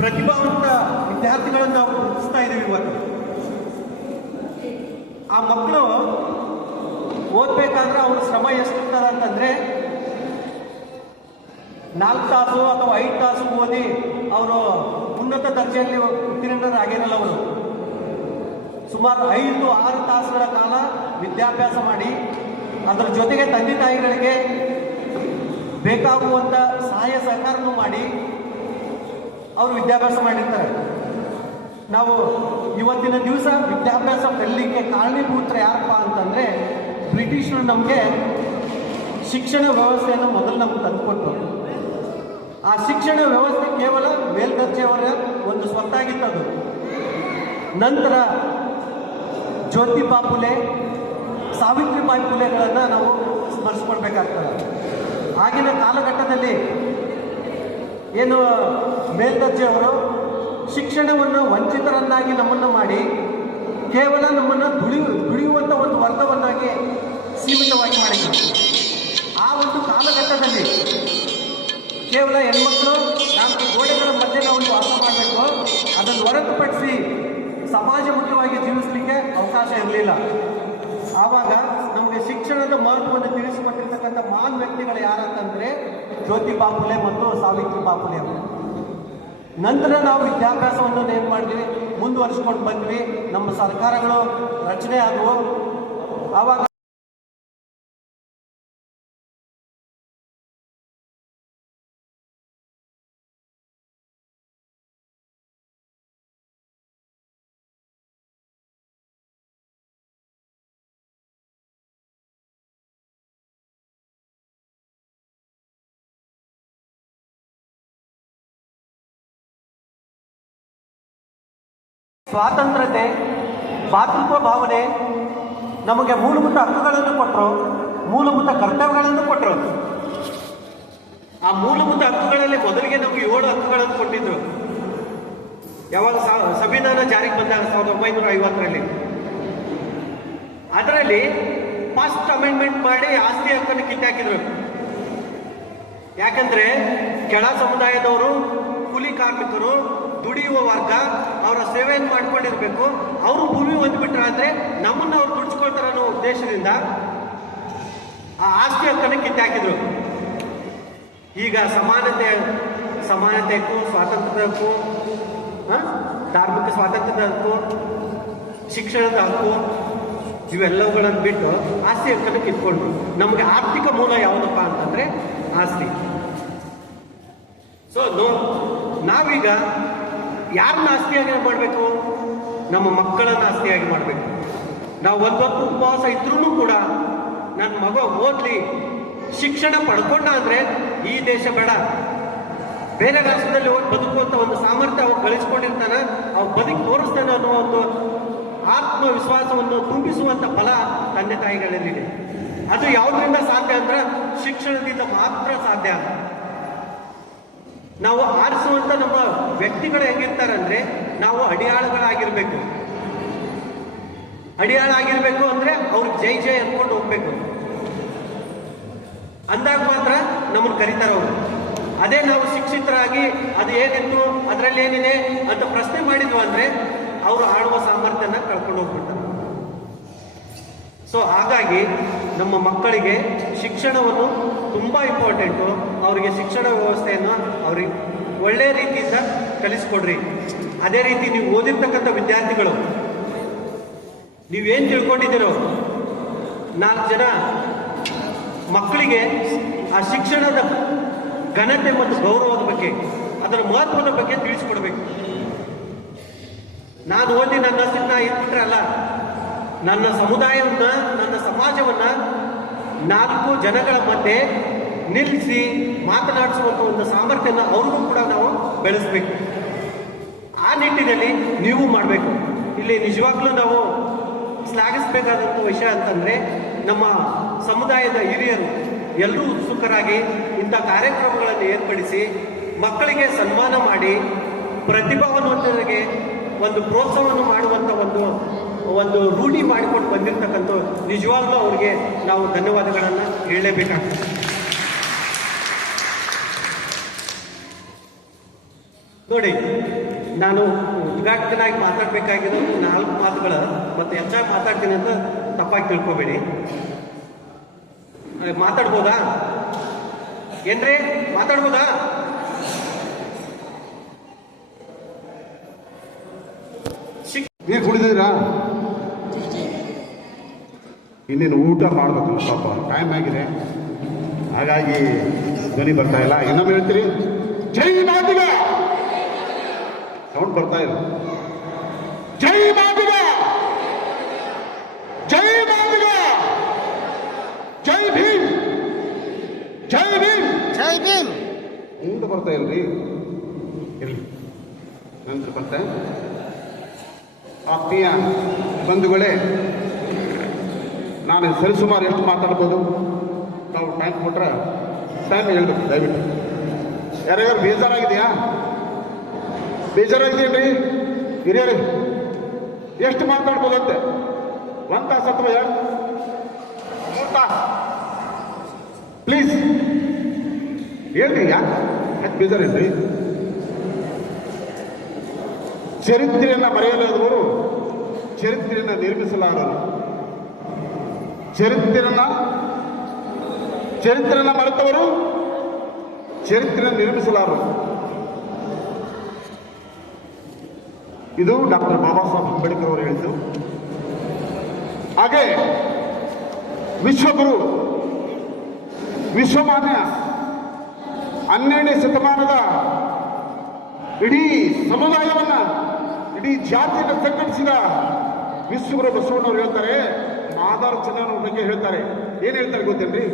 ಪ್ರತಿಭಾವಂತ ವಿದ್ಯಾರ್ಥಿಗಳನ್ನು ನಾವು ಗುರುತಿಸ್ತಾ ಇದ್ದೀವಿ ಇವತ್ತು. ಆ ಮಕ್ಕಳು ಓದಬೇಕಾದ್ರೆ ಅವ್ರ ಶ್ರಮ ಎಷ್ಟಿರ್ತದೆ ಅಂತಂದ್ರೆ 4 ತಾಸು ಅಥವಾ 5 ತಾಸು ಓದಿ ಅವರು ಉನ್ನತ ದರ್ಜೆಯಲ್ಲಿ ಉತ್ತೀರ್ಣರಾಗಿರಲ್ಲ. ಅವರು ಸುಮಾರು 5-6 ತಾಸುಗಳ ಕಾಲ ವಿದ್ಯಾಭ್ಯಾಸ ಮಾಡಿ ಅದರ ಜೊತೆಗೆ ತಂದೆ ತಾಯಿಗಳಿಗೆ ಬೇಕಾಗುವಂಥ ಸಹಾಯ ಸಹಕಾರನೂ ಮಾಡಿ ಅವರು ವಿದ್ಯಾಭ್ಯಾಸ ಮಾಡಿರ್ತಾರೆ. ನಾವು ಇವತ್ತಿನ ದಿವಸ ವಿದ್ಯಾಭ್ಯಾಸ ಕಲಿಲಿಕ್ಕೆ ಕಾರಣೀಭೂತರು ಯಾರಪ್ಪ ಅಂತಂದರೆ ಬ್ರಿಟಿಷರು ನಮಗೆ ಶಿಕ್ಷಣ ವ್ಯವಸ್ಥೆಯನ್ನು ಮೊದಲು ನಮ್ಗೆ ತಂದುಕೊಟ್ಟು, ಆ ಶಿಕ್ಷಣ ವ್ಯವಸ್ಥೆ ಕೇವಲ ಮೇಲ್ದರ್ಜೆಯವರ ಒಂದು ಸ್ವತ್ತಾಗಿತ್ತದು. ನಂತರ ಜ್ಯೋತಿಬಾ ಫುಲೆ, ಸಾವಿತ್ರಿಬಾಯಿ ಫುಲೆಗಳನ್ನು ನಾವು ಸ್ಮರಿಸ್ಕೊಳ್ಬೇಕಾಗ್ತದೆ. ಆಗಿನ ಕಾಲಘಟ್ಟದಲ್ಲಿ ಏನು ಮೇಲ್ದರ್ಜೆಯವರು ಶಿಕ್ಷಣವನ್ನು ವಂಚಿತರನ್ನಾಗಿ ನಮ್ಮನ್ನು ಮಾಡಿ ಕೇವಲ ನಮ್ಮನ್ನು ದುಡಿಯುವಂಥ ಒಂದು ವರ್ಗವನ್ನಾಗಿ ಸೀಮಿತವಾಗಿ ಮಾಡಿದರು. ಆ ಒಂದು ಕಾಲಘಟ್ಟದಲ್ಲಿ ಕೇವಲ ಹೆಣ್ಮಕ್ಳು ನಾಲ್ಕು ಗೋಡೆಗಳ ಮಧ್ಯೆ ನಾವು ವಾಸ ಮಾಡಬೇಕು, ಅದನ್ನು ಹೊರತುಪಡಿಸಿ ಸಮಾಜಮುಖವಾಗಿ ಜೀವಿಸಲಿಕ್ಕೆ ಅವಕಾಶ ಇರಲಿಲ್ಲ. ಆವಾಗ ನಮಗೆ ಶಿಕ್ಷಣದ ಮಹತ್ವವನ್ನು ತಿಳಿಸಿಕೊಟ್ಟಿರ್ತಕ್ಕಂಥ ಮಹಾನ್ ವ್ಯಕ್ತಿಗಳು ಯಾರಂತಂದರೆ ಜ್ಯೋತಿಬಾ ಫುಲೆ ಮತ್ತು ಸಾವಿತ್ರಿಬಾ ಫುಲೆ ಅವರು. ನಂತರ ನಾವು ವಿದ್ಯಾಭ್ಯಾಸವನ್ನು ಏನು ಮಾಡಿದ್ವಿ, ಮುಂದುವರಿಸ್ಕೊಂಡು ಬಂದ್ವಿ. ನಮ್ಮ ಸರ್ಕಾರಗಳು ರಚನೆ ಆದವು. ಆವಾಗ ಸ್ವಾತಂತ್ರ್ಯತೆ, ಭಾತೃತ್ವ ಭಾವನೆ, ನಮಗೆ ಮೂಲಭೂತ ಹಕ್ಕುಗಳನ್ನು ಕೊಟ್ಟರು, ಮೂಲಭೂತ ಕರ್ತವ್ಯಗಳನ್ನು ಕೊಟ್ಟರು. ಆ ಮೂಲಭೂತ ಹಕ್ಕುಗಳಲ್ಲಿ ಮೊದಲಿಗೆ ನಮಗೆ 7 ಹಕ್ಕುಗಳನ್ನು ಕೊಟ್ಟಿದ್ರು. ಯಾವಾಗ ಸಂವಿಧಾನ ಜಾರಿಗೆ ಬಂದಾಗ 1950ರಲ್ಲಿ, ಅದರಲ್ಲಿ ಫಸ್ಟ್ ಅಮೆಂಡ್ಮೆಂಟ್ ಮಾಡಿ ಆಸ್ತಿ ಹಕ್ಕನ್ನು ಕಿತ್ತಾಕಿದ್ರು. ಯಾಕಂದ್ರೆ ಕೆಳ ಸಮುದಾಯದವರು, ಕೂಲಿ ಕಾರ್ಮಿಕರು, ದುಡಿಯುವ ವರ್ಗ ಅವರ ಸೇವೆಯನ್ನು ಮಾಡ್ಕೊಂಡಿರ್ಬೇಕು. ಅವರು ಭೂಮಿ ಹೊಂದ್ಬಿಟ್ರೆ ಆದ್ರೆ ನಮ್ಮನ್ನು ಅವ್ರು ದುಡಿಸ್ಕೊಳ್ತಾರೆ ಅನ್ನೋ ಉದ್ದೇಶದಿಂದ ಆ ಆಸ್ತಿ ಹಕ್ಕನ್ನು ಕಿತ್ತಾಕಿದ್ರು. ಈಗ ಸಮಾನತೆಗೂ ಸ್ವಾತಂತ್ರ್ಯಕ್ಕೂ, ಧಾರ್ಮಿಕ ಸ್ವಾತಂತ್ರ್ಯದ ಹಕ್ಕು, ಶಿಕ್ಷಣದ ಹಕ್ಕು, ಇವೆಲ್ಲವುಗಳನ್ನು ಬಿಟ್ಟು ಆಸ್ತಿ ಹಕ್ಕನ್ನು ಕಿತ್ಕೊಂಡ್ರು. ನಮಗೆ ಆರ್ಥಿಕ ಮೂಲ ಯಾವುದಪ್ಪ ಅಂತಂದ್ರೆ ಆಸ್ತಿ. ಸೊ ನಾವೀಗ ಯಾರನ್ನ ಆಸ್ತಿಯಾಗಿ ಮಾಡಬೇಕು? ನಮ್ಮ ಮಕ್ಕಳನ್ನ ಆಸ್ತಿಯಾಗಿ ಮಾಡಬೇಕು. ನಾವು ಒಂದೊತ್ತು ಉಪವಾಸ ಇದ್ರೂ ಕೂಡ ನನ್ನ ಮಗ ಓದ್ಲಿ, ಶಿಕ್ಷಣ ಪಡ್ಕೊಂಡ ಅಂದ್ರೆ ಈ ದೇಶ ಬೇಡ, ಬೇರೆ ರಾಷ್ಟ್ರದಲ್ಲಿ ಹೋಗಿ ಬದುಕುವಂತ ಒಂದು ಸಾಮರ್ಥ್ಯ ಅವ್ರು ಗಳಿಸ್ಕೊಂಡಿರ್ತಾನ, ಅವ್ರು ಬದುಕಿ ತೋರಿಸ್ತಾನೆ ಅನ್ನೋ ಒಂದು ಆತ್ಮವಿಶ್ವಾಸವನ್ನು ತುಂಬಿಸುವಂತ ಫಲ ತಂದೆ ತಾಯಿಗಳಲ್ಲಿದೆ. ಅದು ಯಾವುದರಿಂದ ಸಾಧ್ಯ ಅಂದ್ರೆ ಶಿಕ್ಷಣದಿಂದ ಮಾತ್ರ ಸಾಧ್ಯ. ನಾವು ಆರಿಸುವಂತ ನಮ್ಮ ವ್ಯಕ್ತಿಗಳು ಹೆಂಗಿರ್ತಾರಂದ್ರೆ ನಾವು ಅಡಿಯಾಳುಗಳಾಗಿರ್ಬೇಕು. ಅಡಿಯಾಳಾಗಿರ್ಬೇಕು ಅಂದ್ರೆ ಅವ್ರಿಗೆ ಜೈ ಜೈ ಅಂದ್ಕೊಂಡು ಹೋಗ್ಬೇಕು. ಅಂದಾಗ ಮಾತ್ರ ನಮ್ಮನ್ನು ಕರೀತಾರೆ ಅವರು. ಅದೇ ನಾವು ಶಿಕ್ಷಿತರಾಗಿ ಅದು ಏನಿತ್ತು, ಅದರಲ್ಲಿ ಏನಿದೆ ಅಂತ ಪ್ರಶ್ನೆ ಮಾಡಿದ್ವು ಅಂದ್ರೆ ಅವರು ಆಡುವ ಸಾಮರ್ಥ್ಯನ ಕಳ್ಕೊಂಡು ಹೋಗ್ಬಿಡ್ತಾರೆ. ಸೊ ಹಾಗಾಗಿ ನಮ್ಮ ಮಕ್ಕಳಿಗೆ ಶಿಕ್ಷಣವನ್ನು ತುಂಬ ಇಂಪಾರ್ಟೆಂಟು. ಅವರಿಗೆ ಶಿಕ್ಷಣ ವ್ಯವಸ್ಥೆಯನ್ನು ಅವ್ರಿಗೆ ಒಳ್ಳೆಯ ರೀತಿಯಿಂದ ಕಲಿಸ್ಕೊಡ್ರಿ. ಅದೇ ರೀತಿ ನೀವು ಓದಿರ್ತಕ್ಕಂಥ ವಿದ್ಯಾರ್ಥಿಗಳು ನೀವೇನು ತಿಳ್ಕೊಂಡಿದ್ದೀರೋ 4 ಜನ ಮಕ್ಕಳಿಗೆ ಆ ಶಿಕ್ಷಣದ ಘನತೆ ಮತ್ತು ಗೌರವದ ಬಗ್ಗೆ, ಅದರ ಮಹತ್ವದ ಬಗ್ಗೆ ತಿಳಿಸ್ಕೊಡ್ಬೇಕು. ನಾನು ಓದಿ ನನ್ನ ಸ್ಥಿತಿನ ಇಟ್ಬಿಟ್ರಲ್ಲ, ನನ್ನ ಸಮುದಾಯವನ್ನ, ನನ್ನ ಸಮಾಜವನ್ನ 4 ಜನಗಳ ಮಧ್ಯೆ ನಿಲ್ಲಿಸಿ ಮಾತನಾಡಿಸುವಂಥ ಒಂದು ಸಾಮರ್ಥ್ಯನ ಅವ್ರಿಗೂ ಕೂಡ ನಾವು ಬೆಳೆಸಬೇಕು. ಆ ನಿಟ್ಟಿನಲ್ಲಿ ನೀವು ಮಾಡಬೇಕು. ಇಲ್ಲಿ ನಿಜವಾಗ್ಲೂ ನಾವು ಶ್ಲಾಘಿಸಬೇಕಾದಂಥ ವಿಷಯ ಅಂತಂದ್ರೆ ನಮ್ಮ ಸಮುದಾಯದ ಹಿರಿಯರು ಎಲ್ಲರೂ ಉತ್ಸುಕರಾಗಿ ಇಂಥ ಕಾರ್ಯಕ್ರಮಗಳನ್ನು ಏರ್ಪಡಿಸಿ ಮಕ್ಕಳಿಗೆ ಸನ್ಮಾನ ಮಾಡಿ ಪ್ರತಿಭಾವಂತರಿಗೆ ಒಂದು ಪ್ರೋತ್ಸಾಹವನ್ನು ಮಾಡುವಂಥ ಒಂದು ರೂಢಿ ಮಾಡಿಕೊಂಡು ಬಂದಿರತಕ್ಕಂಥ ನಿಜವಾಗ್ಲೂ ಅವ್ರಿಗೆ ನಾವು ಧನ್ಯವಾದಗಳನ್ನು ಹೇಳಲೇಬೇಕಾಗ್ತದೆ. ನೋಡಿ, ನಾನು ಉದ್ಘಾಟಕನಾಗಿ ಮಾತಾಡಬೇಕಾಗಿರೋ 4 ಮಾತುಗಳು ಮತ್ತೆ ಹೆಚ್ಚಾಗಿ ಮಾತಾಡ್ತೀನಿ ಅಂತ ತಪ್ಪಾಗಿ ತಿಳ್ಕೊಬೇಡಿ. ಮಾತಾಡ್ಬೋದಾ ಏನ್ರಿ? ಮಾತಾಡ್ಬೋದಾ? ನೀರು ಕುಡಿದಿರಾ? ಇನ್ನೇನು ಊಟ ಮಾಡ್ಬೇಕಲ್ಲ ಪಾಪ, ಟೈಮ್ ಆಗಿದೆ, ಹಾಗಾಗಿ ಧ್ವನಿ ಬರ್ತಾ ಇಲ್ಲ. ಇನ್ನೊಮ್ಮೆ ಹೇಳ್ತೀರಿ, ಜೈ ಮಾದಿಗ. ಸೌಂಡ್ ಬರ್ತಾ ಇಲ್ಲ. ಜೈ ಮಾದಿಗ, ಜೈ ಮಾದಿಗ, ಜೈ ಭೀಮ್, ಜೈ ಭೀಮ್, ಜೈ ಭೀಮ್. ಮುಂದೆ ಬರ್ತಾ ಇಲ್ರಿ, ಇರ್ಲಿ ನಂತರ ಬರ್ತಾ. ಆತ್ಮೀಯ ಬಂಧುಗಳೇ, ನಾನು ಸರಿಸುಮಾರು ಎಷ್ಟು ಮಾತಾಡ್ಬೋದು? ತಾವು ಟೈಮ್ ಕೊಟ್ರೆ ಟೈಮ್ ಹೇಳ್ಬೇಕು ದಯವಿಟ್ಟು. ಯಾರ್ಯಾರು ಬೇಜಾರಾಗಿದೆಯಾ? ಬೇಜಾರಾಗಿದೆಯೇನ್ರಿ ಹಿರಿಯರು? ಎಷ್ಟು ಮಾತಾಡ್ಬೋದಂತೆ? 1 ತಾಸು ಅಥವಾ 3 ತಾಸು? ಪ್ಲೀಸ್ ಹೇಳ್ರಿ. ಯಾಕೆ ಅದು ಬೇಜಾರೇನ್ರಿ? ಚರಿತ್ರೆಯನ್ನ ಮರೆಯಲಾದವರು ಚರಿತ್ರೆಯನ್ನ ನಿರ್ಮಿಸಲಾರರು. ಚರಿತ್ರೆಯನ್ನ ಮರೆತವರು ಚರಿತ್ರೆಯನ್ನು ನಿರ್ಮಿಸಲಾರರು. ಇದು ಡಾಕ್ಟರ್ ಬಾಬಾ ಸಾಹೇಬ್ ಅಂಬೇಡ್ಕರ್ ಅವರು ಹೇಳಿದ್ದು. ಹಾಗೆ ವಿಶ್ವಗುರು ವಿಶ್ವಮಾನ್ಯ 12ನೇ ಶತಮಾನದ ಇಡೀ ಸಮುದಾಯವನ್ನ ಇಡೀ ಜಾತಿಯನ್ನು ಸಂಘಟಿಸಿದ ವಿಶ್ವಗುರು ಬಸವಣ್ಣವರು ಹೇಳ್ತಾರೆ, ಮಾದಾರ ಚೆನ್ನಣ್ಣವ್ರ ಬಗ್ಗೆ ಹೇಳ್ತಾರೆ. ಏನ್ ಹೇಳ್ತಾರೆ ಗೊತ್ತೇನ್ರಿ?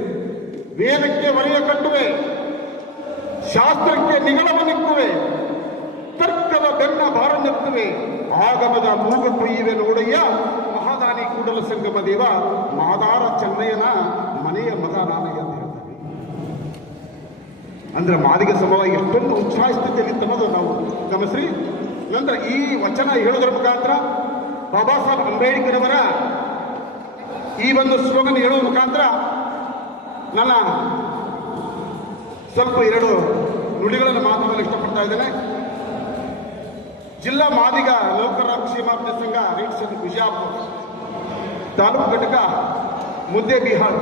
ವೇದಕ್ಕೆ ವಲಯ ಕಟ್ಟುವೆ, ಶಾಸ್ತ್ರಕ್ಕೆ ನಿಗಳವನ್ನಿಕ್ಕುವೆ, ತರ್ಕದ ಬೆನ್ನ ಭಾರ ನೆತ್ತುವೆ, ಆಗಮದ ಮೂಗ ಕೊಯ್ಯುವೆ ನೋಡಯ್ಯ, ಮಹಾದಾನಿ ಕೂಡಲ ಸಂಗಮ ದೇವ, ಮಾದಾರ ಚೆನ್ನಯ್ಯನ ಮನೆಯ ಮಗ ನಾನಯ್ಯ ಅಂತ ಹೇಳ್ತಾರೆ. ಅಂದ್ರೆ ಮಾದಿಗ ಸಮುದಾಯ ಎಷ್ಟೊಂದು ಉತ್ಸಾಹ ಸ್ಥಿತಿಯಲ್ಲಿ ಅನ್ನೋದು ನಾವು ಗಮನಿಸ್ರಿ. ನಂತರ ಈ ವಚನ ಹೇಳೋದ್ರ ಮುಖಾಂತರ ಬಾಬಾ ಸಾಹೇಬ್ ಅಂಬೇಡ್ಕರ್ ಅವರ ಈ ಒಂದು ಸ್ಲೋಗನ್ ಹೇಳುವ ಮುಖಾಂತರ ನನ್ನ ಸ್ವಲ್ಪ 2 ನುಡಿಗಳನ್ನು ಮಾತನಾಡಲು ಇಷ್ಟಪಡ್ತಾ ಇದ್ದೇನೆ. ಜಿಲ್ಲಾ ಮಾದಿಗ ನೌಕರರ ಕ್ಷೇಮಾಭಿವೃದ್ಧಿ ಸಂಘ ರೇಟ್ಸ್ ಬಿಜಾಪುರ ತಾಲೂಕು ಘಟಕ ಮುದ್ದೇಬಿಹಾಳ್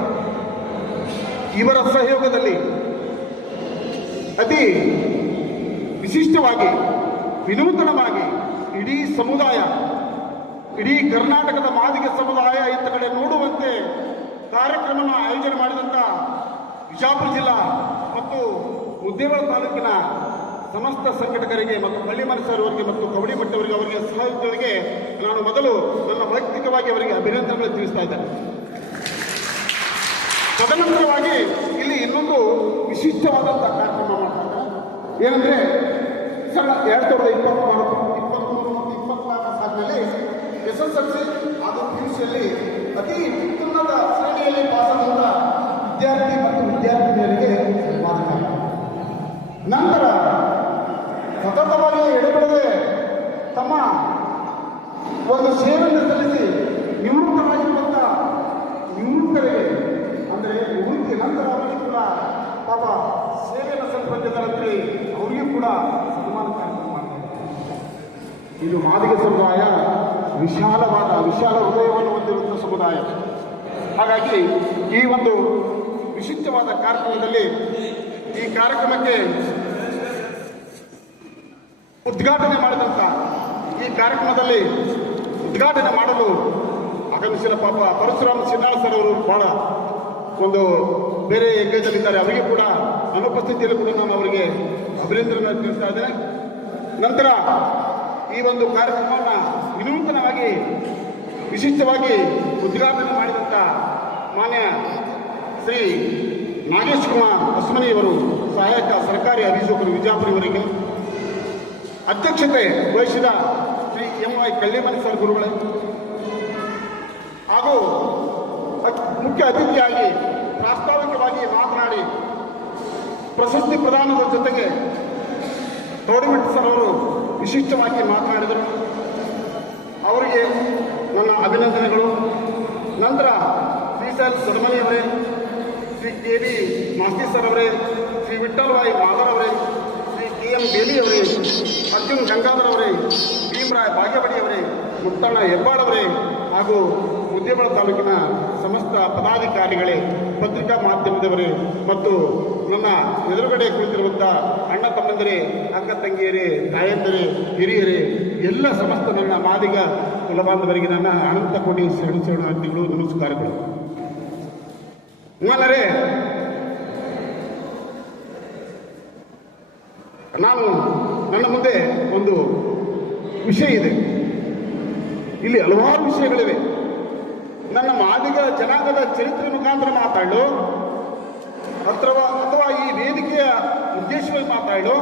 ಇವರ ಸಹಯೋಗದಲ್ಲಿ ಅತಿ ವಿಶಿಷ್ಟವಾಗಿ ವಿನೂತನವಾಗಿ ಇಡೀ ಸಮುದಾಯ, ಇಡೀ ಕರ್ನಾಟಕದ ಮಾದಿಗ ಸಮುದಾಯ ಇತ್ತ ಕಡೆ ನೋಡುವಂತೆ ಕಾರ್ಯಕ್ರಮ ಆಯೋಜನೆ ಮಾಡಿದಂಥ ಬಿಜಾಪುರ ಜಿಲ್ಲಾ ಮತ್ತು ಮುದ್ದೇಬಿಹಾಳ್ ತಾಲೂಕಿನ ಸಮಸ್ತ ಸಂಘಟಕರಿಗೆ ಮತ್ತು ಹಳ್ಳಿಮನೆ ಸರ್ ಅವರಿಗೆ ಮತ್ತು ಕವಡಿ ಭಟ್ ಅವರಿಗೆ, ಅವರಿಗೆ ಸಹೋದ್ಯೋಗಿಗಳಿಗೆ ನಾನು ಮೊದಲು ನನ್ನ ವೈಯಕ್ತಿಕವಾಗಿ ಅವರಿಗೆ ಅಭಿನಂದನೆಗಳು ತಿಳಿಸ್ತಾ ಇದ್ದೇನೆ. ತದನಂತರವಾಗಿ ಇಲ್ಲಿ ಇನ್ನೊಂದು ವಿಶಿಷ್ಟವಾದಂತಹ ಕಾರ್ಯಕ್ರಮ ಮಾಡ್ತಾರೆ. ಏನಂದ್ರೆ 2023 ಮತ್ತು 24 ಸಾಲಿನಲ್ಲಿ SSLC ಹಾಗೂ PUCಯಲ್ಲಿ ಅತಿ ಉನ್ನತ ಶ್ರೇಣಿಯಲ್ಲಿ ಪಾಸಾದಂತ ವಿದ್ಯಾರ್ಥಿ ಮತ್ತು ವಿದ್ಯಾರ್ಥಿನಿಯರಿಗೆ ಮಾಡ್ತಾರೆ. ನಂತರ ಸತತವಾಗಿ ಎಡೆಬಿಡದೆ ತಮ್ಮ ಒಂದು ಸೇವೆಯನ್ನು ಸಲ್ಲಿಸಿ ನಿವೃತ್ತರಾಗಿರುವಂಥ ನಿವೃತ್ತರಿಗೆ ಅಂದರೆ ನಿವೃತ್ತಿ ನಂತರ ಅವರಿಗೆ ಕೂಡ ಪಾಪ ಸೇವೆಯನ್ನು ಸಲ್ಲಿಸಿದ್ದಾರೆ. ಅವರಿಗೂ ಕೂಡ ಸನ್ಮಾನ ಕಾರ್ಯಕ್ರಮ ಮಾಡ್ತಾರೆ. ಇದು ಮಾದಿಗ ಸಮುದಾಯ ವಿಶಾಲ ಹೃದಯವನ್ನು ಹೊಂದಿರುವಂಥ ಸಮುದಾಯ. ಹಾಗಾಗಿ ಈ ಒಂದು ವಿಶಿಷ್ಟವಾದ ಕಾರ್ಯಕ್ರಮದಲ್ಲಿ ಈ ಕಾರ್ಯಕ್ರಮಕ್ಕೆ ಉದ್ಘಾಟನೆ ಮಾಡಿದಂಥ ಈ ಕಾರ್ಯಕ್ರಮದಲ್ಲಿ ಉದ್ಘಾಟನೆ ಮಾಡಲು ಆಗಮಿಸಿದ ಪಾಪ ಪರಶುರಾಮ್ ಸಿನ್ನಾಳ್ ಸರ್ ಅವರು ಬಹಳ ಒಂದು ಬೇರೆ ಎಂಗೇಜಲ್ಲಿದ್ದಾರೆ. ಅವರಿಗೆ ಕೂಡ ಅನುಪಸ್ಥಿತಿಯಲ್ಲಿ ಕೂಡ ನಾನು ಅವರಿಗೆ ಅಭಿನಂದನೆ ತಿಳಿಸ್ತಾ ಇದ್ದೇನೆ. ನಂತರ ಈ ಒಂದು ಕಾರ್ಯಕ್ರಮವನ್ನು ವಿನೂತನವಾಗಿ ವಿಶಿಷ್ಟವಾಗಿ ಉದ್ಘಾಟನೆ ಮಾಡಿದಂಥ ಮಾನ್ಯ ಶ್ರೀ ನಾಗೇಶ್ ಕುಮಾರ್ ಹೊಸಮನಿಯವರು, ಸಹಾಯಕ ಸರ್ಕಾರಿ ಅಭಿಯೋಜಕರು ವಿಜಾಪುರ ಇವರಿಗೆ, ಅಧ್ಯಕ್ಷತೆ ವಹಿಸಿದ ಶ್ರೀ MY ಕಳ್ಳಿಮನಿ ಸರ್ ಗುರುಗಳೇ, ಹಾಗೂ ಮುಖ್ಯ ಅತಿಥಿಯಾಗಿ ಪ್ರಾಸ್ತಾವಿಕವಾಗಿ ಮಾತನಾಡಿ ಪ್ರಶಸ್ತಿ ಪ್ರದಾನದ ಜೊತೆಗೆ ತೋಡಿಮಠ್ ಸರ್ ಅವರು ವಿಶಿಷ್ಟವಾಗಿ ಮಾತನಾಡಿದರು. ಅವರಿಗೆ ನನ್ನ ಅಭಿನಂದನೆಗಳು. ನಂತರ ಶ್ರೀಶೈಲ್ ಸೊಡಮನಿಯವರೇ, ಶ್ರೀ KB ಮಾಸ್ತಿ ಸರ್ ಅವರೇ, ಶ್ರೀ ವಿಠ್ಠಲವಾಯಿ ಮಾದರ್ ಅವರೇ, ಶ್ರೀ KM ಬೇಲಿ ಅವರೇ, ಅರ್ಜುನ್ ಗಂಗಾಧರ್ ಅವರೇ, ಭೀಮರಾಯ್ ಬಾಗೇವಾಡಿ ಅವರೇ, ಮುತ್ತಣ್ಣ ಹೆಬ್ಬಾಳ್ ಅವರೇ, ಹಾಗೂ ಮುದ್ದೇಬಿಹಾಳ್ ತಾಲೂಕಿನ ಸಮಸ್ತ ಪದಾಧಿಕಾರಿಗಳೇ, ಪತ್ರಿಕಾ ಮಾಧ್ಯಮದವರೇ ಮತ್ತು ನನ್ನ ಎದುರುಗಡೆ ಕುಳಿತಿರುವಂಥ ಅಣ್ಣ ತಮ್ಮಂದಿರೇ, ಅಕ್ಕ ತಂಗಿಯರೇ, ತಾಯಂದಿರೇ, ಹಿರಿಯರೇ, ಎಲ್ಲ ಸಮಸ್ತ ನನ್ನ ಮಾದಿಗ ಕುಲಬಾಂಧವರಿಗೆ ನನ್ನ ಅನಂತ ಕೋಟಿ ಶರಣಾರ್ಥಿಗಳು, ನಮಸ್ಕಾರಗಳು. ಮಾನರೇ, ನನ್ನ ಮುಂದೆ ಒಂದು ವಿಷಯ ಇದೆ. ಇಲ್ಲಿ ಹಲವಾರು ವಿಷಯಗಳಿವೆ. ನನ್ನ ಮಾದಿಗ ಜನಾಂಗದ ಚರಿತ್ರೆ ಮುಖಾಂತರ ಮಾತಾಡಲು ಅಥವಾ ಈ ವೇದಿಕೆಯ ಉದ್ದೇಶವಾಗಿ ಮಾತಾಡಲು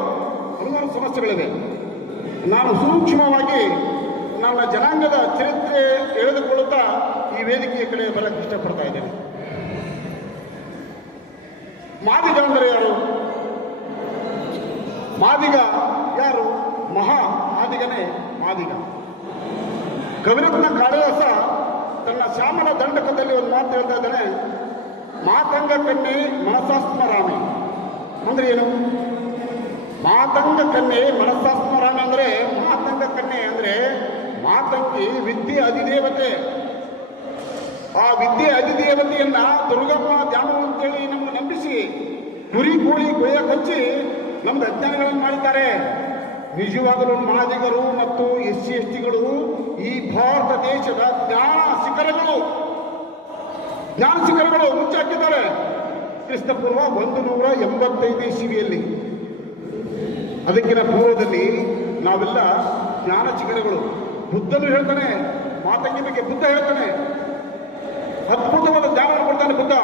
ಹಲವಾರು ಸಮಸ್ಯೆಗಳಿವೆ. ನಾನು ಸೂಕ್ಷ್ಮವಾಗಿ ನನ್ನ ಜನಾಂಗದ ಚರಿತ್ರೆ ಎಳೆದುಕೊಳ್ಳುತ್ತಾ ಈ ವೇದಿಕೆಯ ಕಡೆ ಬರಕ್ಕೆ ಇಷ್ಟಪಡ್ತಾ ಇದ್ದೇನೆ. ಮಾದಿಗ ಅಂದರೆ ಯಾರು? ಮಾದಿಗ ಯಾರು? ಮಹಾ ಮಾದಿಗನೇ ಮಾದಿಗ. ಕವಿರತ್ನ ಕಾಳಿದಾಸ ತನ್ನ ಶ್ಯಾಮಲ ದಂಡಕದಲ್ಲಿ ಒಂದು ಮಾತು ಹೇಳ್ತಾ ಇದ್ದಾನೆ, ಮಾತಂಗ ಕನ್ಯೆ ಮನಸಾಸ್ಮರಾಮಿ. ಅಂದ್ರೆ ಏನು? ಮಾತಂಗ ಕನ್ಯೆ ಮನಸ್ಸಾಸ್ಮರಾಮ ಅಂದರೆ ಮಾತಂಗ ಕನ್ಯೆ ಅಂದರೆ ಮಾತಂಗಿ ವಿದ್ಯೆ ಅಧಿದೇವತೆ. ಆ ವಿದ್ಯೆ ಅಧಿದೇವತೆಯನ್ನ ದುರ್ಗಮ್ಮ ಧ್ಯಾನ ಅಂತೇಳಿ ನಮ್ಗೆ ನಂಬಿಸಿ ಕುರಿ ಕೋಳಿ ಕೊಯ್ಯ ಕೊಚ್ಚಿ ನಮ್ದು ಅಜ್ಞಾನಗಳನ್ನು ಮಾಡಿದ್ದಾರೆ. ನಿಜವಾಗಲೂ ಮಾದಿಗರು ಮತ್ತು SC STಗಳು ಈ ಭಾರತ ದೇಶದ ಜ್ಞಾನ ಶಿಖರಗಳು ಮುಚ್ಚಾಕಿದ್ದಾರೆ. ಕ್ರಿಸ್ತಪೂರ್ವ 185 ಇಸವಿಯಲ್ಲಿ. ಅದಕ್ಕಿಂತ ಪೂರ್ವದಲ್ಲಿ ನಾವೆಲ್ಲ ಜ್ಞಾನ ಶಿಖರಗಳು. ಬುದ್ಧನು ಹೇಳ್ತಾನೆ, ಮಾತಂಗಿ ಬಗ್ಗೆ ಬುದ್ಧ ಹೇಳ್ತಾನೆ, ಅದ್ಭುತವಾದ ಜ್ಞಾನವನ್ನು ಕೊಡ್ತಾನೆ ಬುದ್ಧ.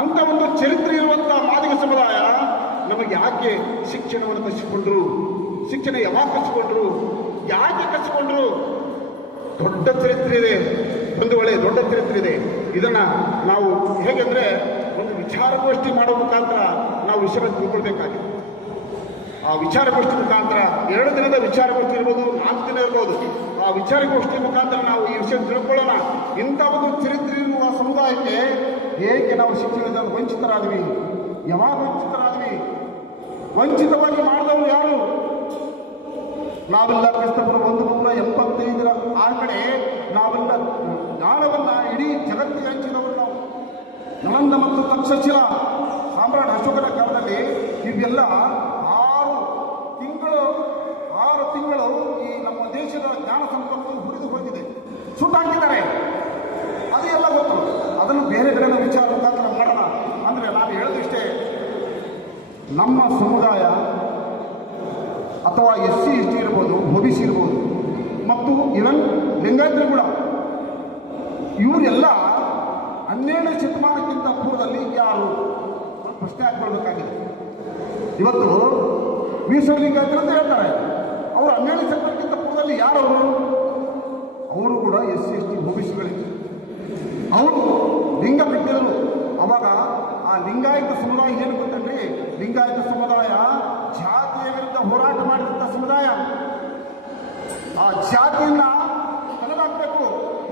ಅಂತ ಒಂದು ಚರಿತ್ರೆ ಇರುವಂತಹ ಮಾದಿಗ ಸಮುದಾಯ ನಮಗೆ ಯಾಕೆ ಶಿಕ್ಷಣವನ್ನು ಕಸಿಕೊಂಡ್ರು? ಶಿಕ್ಷಣ ಯಾವಾಗ ಕಸಿಕೊಂಡ್ರು? ಯಾಕೆ ಕಸಿಕೊಂಡ್ರು? ದೊಡ್ಡ ಚರಿತ್ರೆ ಇದೆ, ಒಂದು ಒಳ್ಳೆ ದೊಡ್ಡ ಚರಿತ್ರೆ ಇದೆ. ಇದನ್ನ ನಾವು ಹೇಗೆಂದ್ರೆ ಒಂದು ವಿಚಾರಗೋಷ್ಠಿ ಮಾಡೋ ಮುಖಾಂತರ ನಾವು ವಿಷಯವನ್ನು ತಿಳ್ಕೊಳ್ಬೇಕಾಗಿದೆ. ಆ ವಿಚಾರಗೋಷ್ಠಿ ಮುಖಾಂತರ 2 ದಿನದ ವಿಚಾರಗೋಷ್ಠಿ ಇರ್ಬೋದು, 4 ದಿನ ಇರ್ಬೋದು. ಆ ವಿಚಾರಗೋಷ್ಠಿ ಮುಖಾಂತರ ನಾವು ಈ ವಿಷಯ ತಿಳ್ಕೊಳ್ಳೋಣ. ಇಂಥ ಒಂದು ಚರಿತ್ರೆ ಇರುವ ಸಮುದಾಯಕ್ಕೆ ಹೇಗೆ ನಾವು ಶಿಕ್ಷಣದಲ್ಲಿ ವಂಚಿತರಾದ್ವಿ? ಯಾವಾಗ ವಂಚಿತರಾದ್ವಿ? ವಂಚಿತವಾಗಿ ಮಾಡಿದವರು ಯಾರು? ನಾವೆಲ್ಲ ಕ್ರಿಸ್ತಪೂರ್ವ 185 ಆ ಕಡೆ ನಾವೆಲ್ಲ ಜ್ಞಾನವನ್ನ ಇಡೀ ಜಗತ್ತಿಗೆ ಹಂಚಿದವರು ನಾವು. ನಳಂದ ಮತ್ತು ತಕ್ಷಶಿಲಾ ಸಾಮ್ರಾಟ್ ಅಶೋಕನ ಕಾಲದಲ್ಲಿ ಇವೆಲ್ಲ 6 ತಿಂಗಳು ಈ ನಮ್ಮ ದೇಶದ ಜ್ಞಾನ ಸಂಪತ್ತು ಹುರಿದು ಹೋಗಿದೆ, ಸುಟ್ಟಾಕಿದ್ದಾರೆ. ಅದು ಎಲ್ಲ ಗೊತ್ತು. ಅದನ್ನು ಬೇರೆ ಕಡೆ ನಾವು ವಿಚಾರ ಮುಖಾಂತರ ಮಾಡೋಣ. ಅಂದರೆ ನಾನು ಹೇಳೋದಿಷ್ಟೇ, ನಮ್ಮ ಸಮುದಾಯ ಅಥವಾ SC ST ಇರ್ಬೋದು, OBC ಇರ್ಬೋದು, ಮತ್ತು ಇವನ್ ಲಿಂಗಾಯತರು ಕೂಡ, ಇವರೆಲ್ಲ 12ನೇ ಶತಮಾನಕ್ಕಿಂತ ಪೂರ್ವದಲ್ಲಿ ಯಾರು ಪ್ರಶ್ನೆ ಹಾಕೊಳ್ಬೇಕಾಗಿದೆ. ಇವತ್ತು ಲಿಂಗಾಯತರು ಅಂತ ಹೇಳ್ತಾರೆ. ಅವರು 12ನೇ ಶತಮಾನಕ್ಕಿಂತ ಪೂರ್ವದಲ್ಲಿ ಯಾರವರು? ಅವರು ಕೂಡ SC ST OBCಗಳಿದ್ರು. ಅವರು ಲಿಂಗ ಬಿಟ್ಟಿದ್ರು. ಅವಾಗ ಆ ಲಿಂಗಾಯತ ಸಮುದಾಯ ಏನು ಗೊತ್ತಂದ್ರಿ? ಲಿಂಗಾಯತ ಸಮುದಾಯ ಜಾತಿಯ ವಿರುದ್ಧ ಹೋರಾಟ ಮಾಡಿದಂಥ ಸಮುದಾಯ. ಆ ಜಾತಿಯನ್ನ ತಲೆದಾಕಬೇಕು.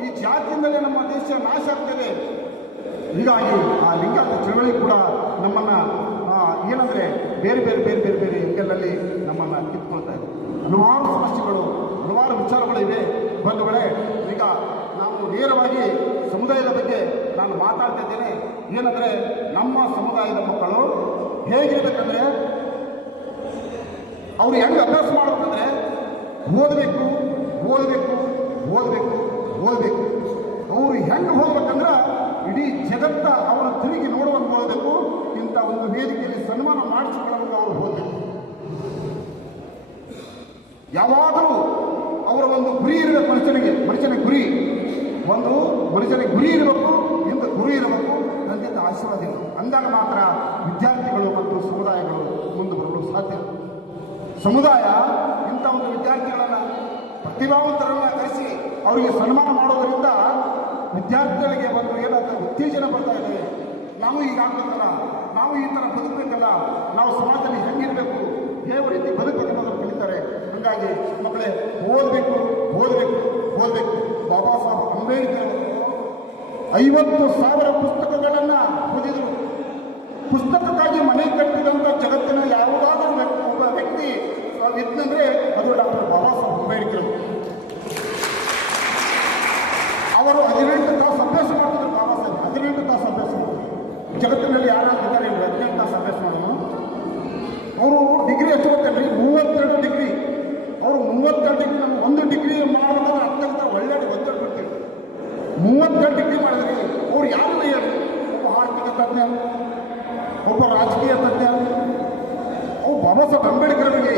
ಈ ಜಾತಿಯಿಂದಲೇ ನಮ್ಮ ದೇಶ ನಾಶ ಆಗ್ತದೆ. ಹೀಗಾಗಿ ಆ ಲಿಂಗಾಯತ ಚಳವಳಿ ಕೂಡ ನಮ್ಮನ್ನ ಏನಂದ್ರೆ ಬೇರೆ ಬೇರೆ ಬೇರೆ ಬೇರೆ ಬೇರೆ ಎಂಗಲಲ್ಲಿ ನಮ್ಮನ್ನ ಕಿತ್ಕೊಳ್ತಾ ಇದೆ. ಹಲವಾರು ಸಮಸ್ಯೆಗಳು, ಹಲವಾರು ವಿಚಾರಗಳಿವೆ ಬಂಧುಗಳೇ. ಈಗ ನಾವು ನೇರವಾಗಿ ಸಮುದಾಯದ ಬಗ್ಗೆ ನಾನು ಮಾತಾಡ್ತಾ ಇದ್ದೇನೆ. ಏನಂದ್ರೆ ನಮ್ಮ ಸಮುದಾಯದ ಮಕ್ಕಳು ಹೇಗಿರ್ಬೇಕಂದ್ರೆ, ಅವ್ರು ಹೆಂಗೆ ಅಭ್ಯಾಸ ಮಾಡಬೇಕಂದ್ರೆ ಓದಬೇಕು ಓದಬೇಕು ಓದಬೇಕು ಓದಬೇಕು. ಅವರು ಹೆಂಗೆ ಹೋಗ್ಬೇಕಂದ್ರೆ ಇಡೀ ಜಗತ್ತ ಅವರ ತಿರುಗಿ ನೋಡುವಂಗೆ ಓದಬೇಕು. ಇಂಥ ಒಂದು ವೇದಿಕೆಯಲ್ಲಿ ಸನ್ಮಾನ ಮಾಡಿಸಿಕೊಳ್ಳುವಂಗೆ ಅವರು ಓದಬೇಕು. ಯಾವಾಗಲೂ ಅವರ ಒಂದು ಗುರಿ ಇರಬೇಕು. ಮನುಷ್ಯನಿಗೆ ಗುರಿ, ಒಂದು ಮನುಷ್ಯನಿಗೆ ಗುರಿ ಇರಬೇಕು, ಇಂಥ ಗುರಿ ಇರಬೇಕು, ತಂದೆಯಿಂದ ಆಶೀರ್ವಾದ ಇರಬೇಕು. ಅಂದಾಗ ಮಾತ್ರ ವಿದ್ಯಾರ್ಥಿಗಳು ಮತ್ತು ಸಮುದಾಯಗಳು ಮುಂದೆ ಬರಲು ಸಾಧ್ಯ. ಸಮುದಾಯ ಇಂಥ ಒಂದು ವಿದ್ಯಾರ್ಥಿಗಳನ್ನು, ಪ್ರತಿಭಾವಂತರನ್ನ ಕರೆಸಿ ಅವರಿಗೆ ಸನ್ಮಾನ ಮಾಡೋದರಿಂದ ವಿದ್ಯಾರ್ಥಿಗಳಿಗೆ ಒಂದು ಏನಾದರೂ ಉತ್ತೇಜನ ಬರ್ತಾ ಇದೆ. ನಾವು ಈಗ ಆಗ್ಬೇಕಲ್ಲ, ನಾವು ಈ ಥರ ಬದುಕಬೇಕಲ್ಲ, ನಾವು ಸಮಾಜದಲ್ಲಿ ಹೆಂಗಿರಬೇಕು, ಯಾವ ರೀತಿ ಬದುಕಬೇಕು ಅನ್ನೋದನ್ನು ಕಲಿತಾರೆ. ಹಾಗಾಗಿ ಮಕ್ಕಳೇ ಓದಬೇಕು ಓದಬೇಕು ಓದಬೇಕು. ಬಾಬಾ ಸಾಹೇಬ್ ಅಂಬೇಡ್ಕರ್ 50,000 ಪುಸ್ತಕಗಳನ್ನು ಓದಿದರು. ಪುಸ್ತಕಕ್ಕಾಗಿ ಮನೆ ಕಟ್ಟಿದಂಥ ಜಗತ್ತಿನ ಯಾವುದಾದ್ರೂ ಒಬ್ಬ ವ್ಯಕ್ತಿ ಇತ್ತಂದ್ರೆ ಅದು ಡಾಕ್ಟರ್ ಬಾಬಾ ಸಾಹೇಬ್ ಅಂಬೇಡ್ಕರ್. ಅವರು 18 ತಾಸು ಅಭ್ಯಾಸ ಮಾಡ್ತಿದ್ರು. ಬಾಬಾ ಸಾಹೇಬ್ 18 ತಾಸು ಅಭ್ಯಾಸ ಮಾಡಿದ್ರು. ಜಗತ್ತಿನಲ್ಲಿ ಯಾರಾಗಿದ್ದಾರೆ 18 ತಾಸು ಅಭ್ಯಾಸ ಮಾಡೋದು. ಅವರು ಡಿಗ್ರಿ ಎಷ್ಟು ಗೊತ್ತೇನ್ರಿ? 32 ಡಿಗ್ರಿ. ಅವರು 32 ಡಿಗ್ರಿ, ನಮ್ಮ 1 ಡಿಗ್ರಿ ಮಾಡೋದಾದ್ರೆ ಅತ್ಯಂತ ಒಳ್ಳೆ ಒತ್ತಡ ಬಿಡ್ತೀವಿ. 32 ಡಿಗ್ರಿ ಮಾಡಿದ್ರಿ. ಅವ್ರು ಯಾರನ್ನ ಹೇಳಿ? ಒಬ್ಬ ಆರ್ಥಿಕ ತಜ್ಞ, ಒಬ್ಬ ರಾಜಕೀಯ ತಜ್ಞ. ಅವು ಬಾಬಾ ಸಾಹೇಬ್ ಅಂಬೇಡ್ಕರ್ ಅವರಿಗೆ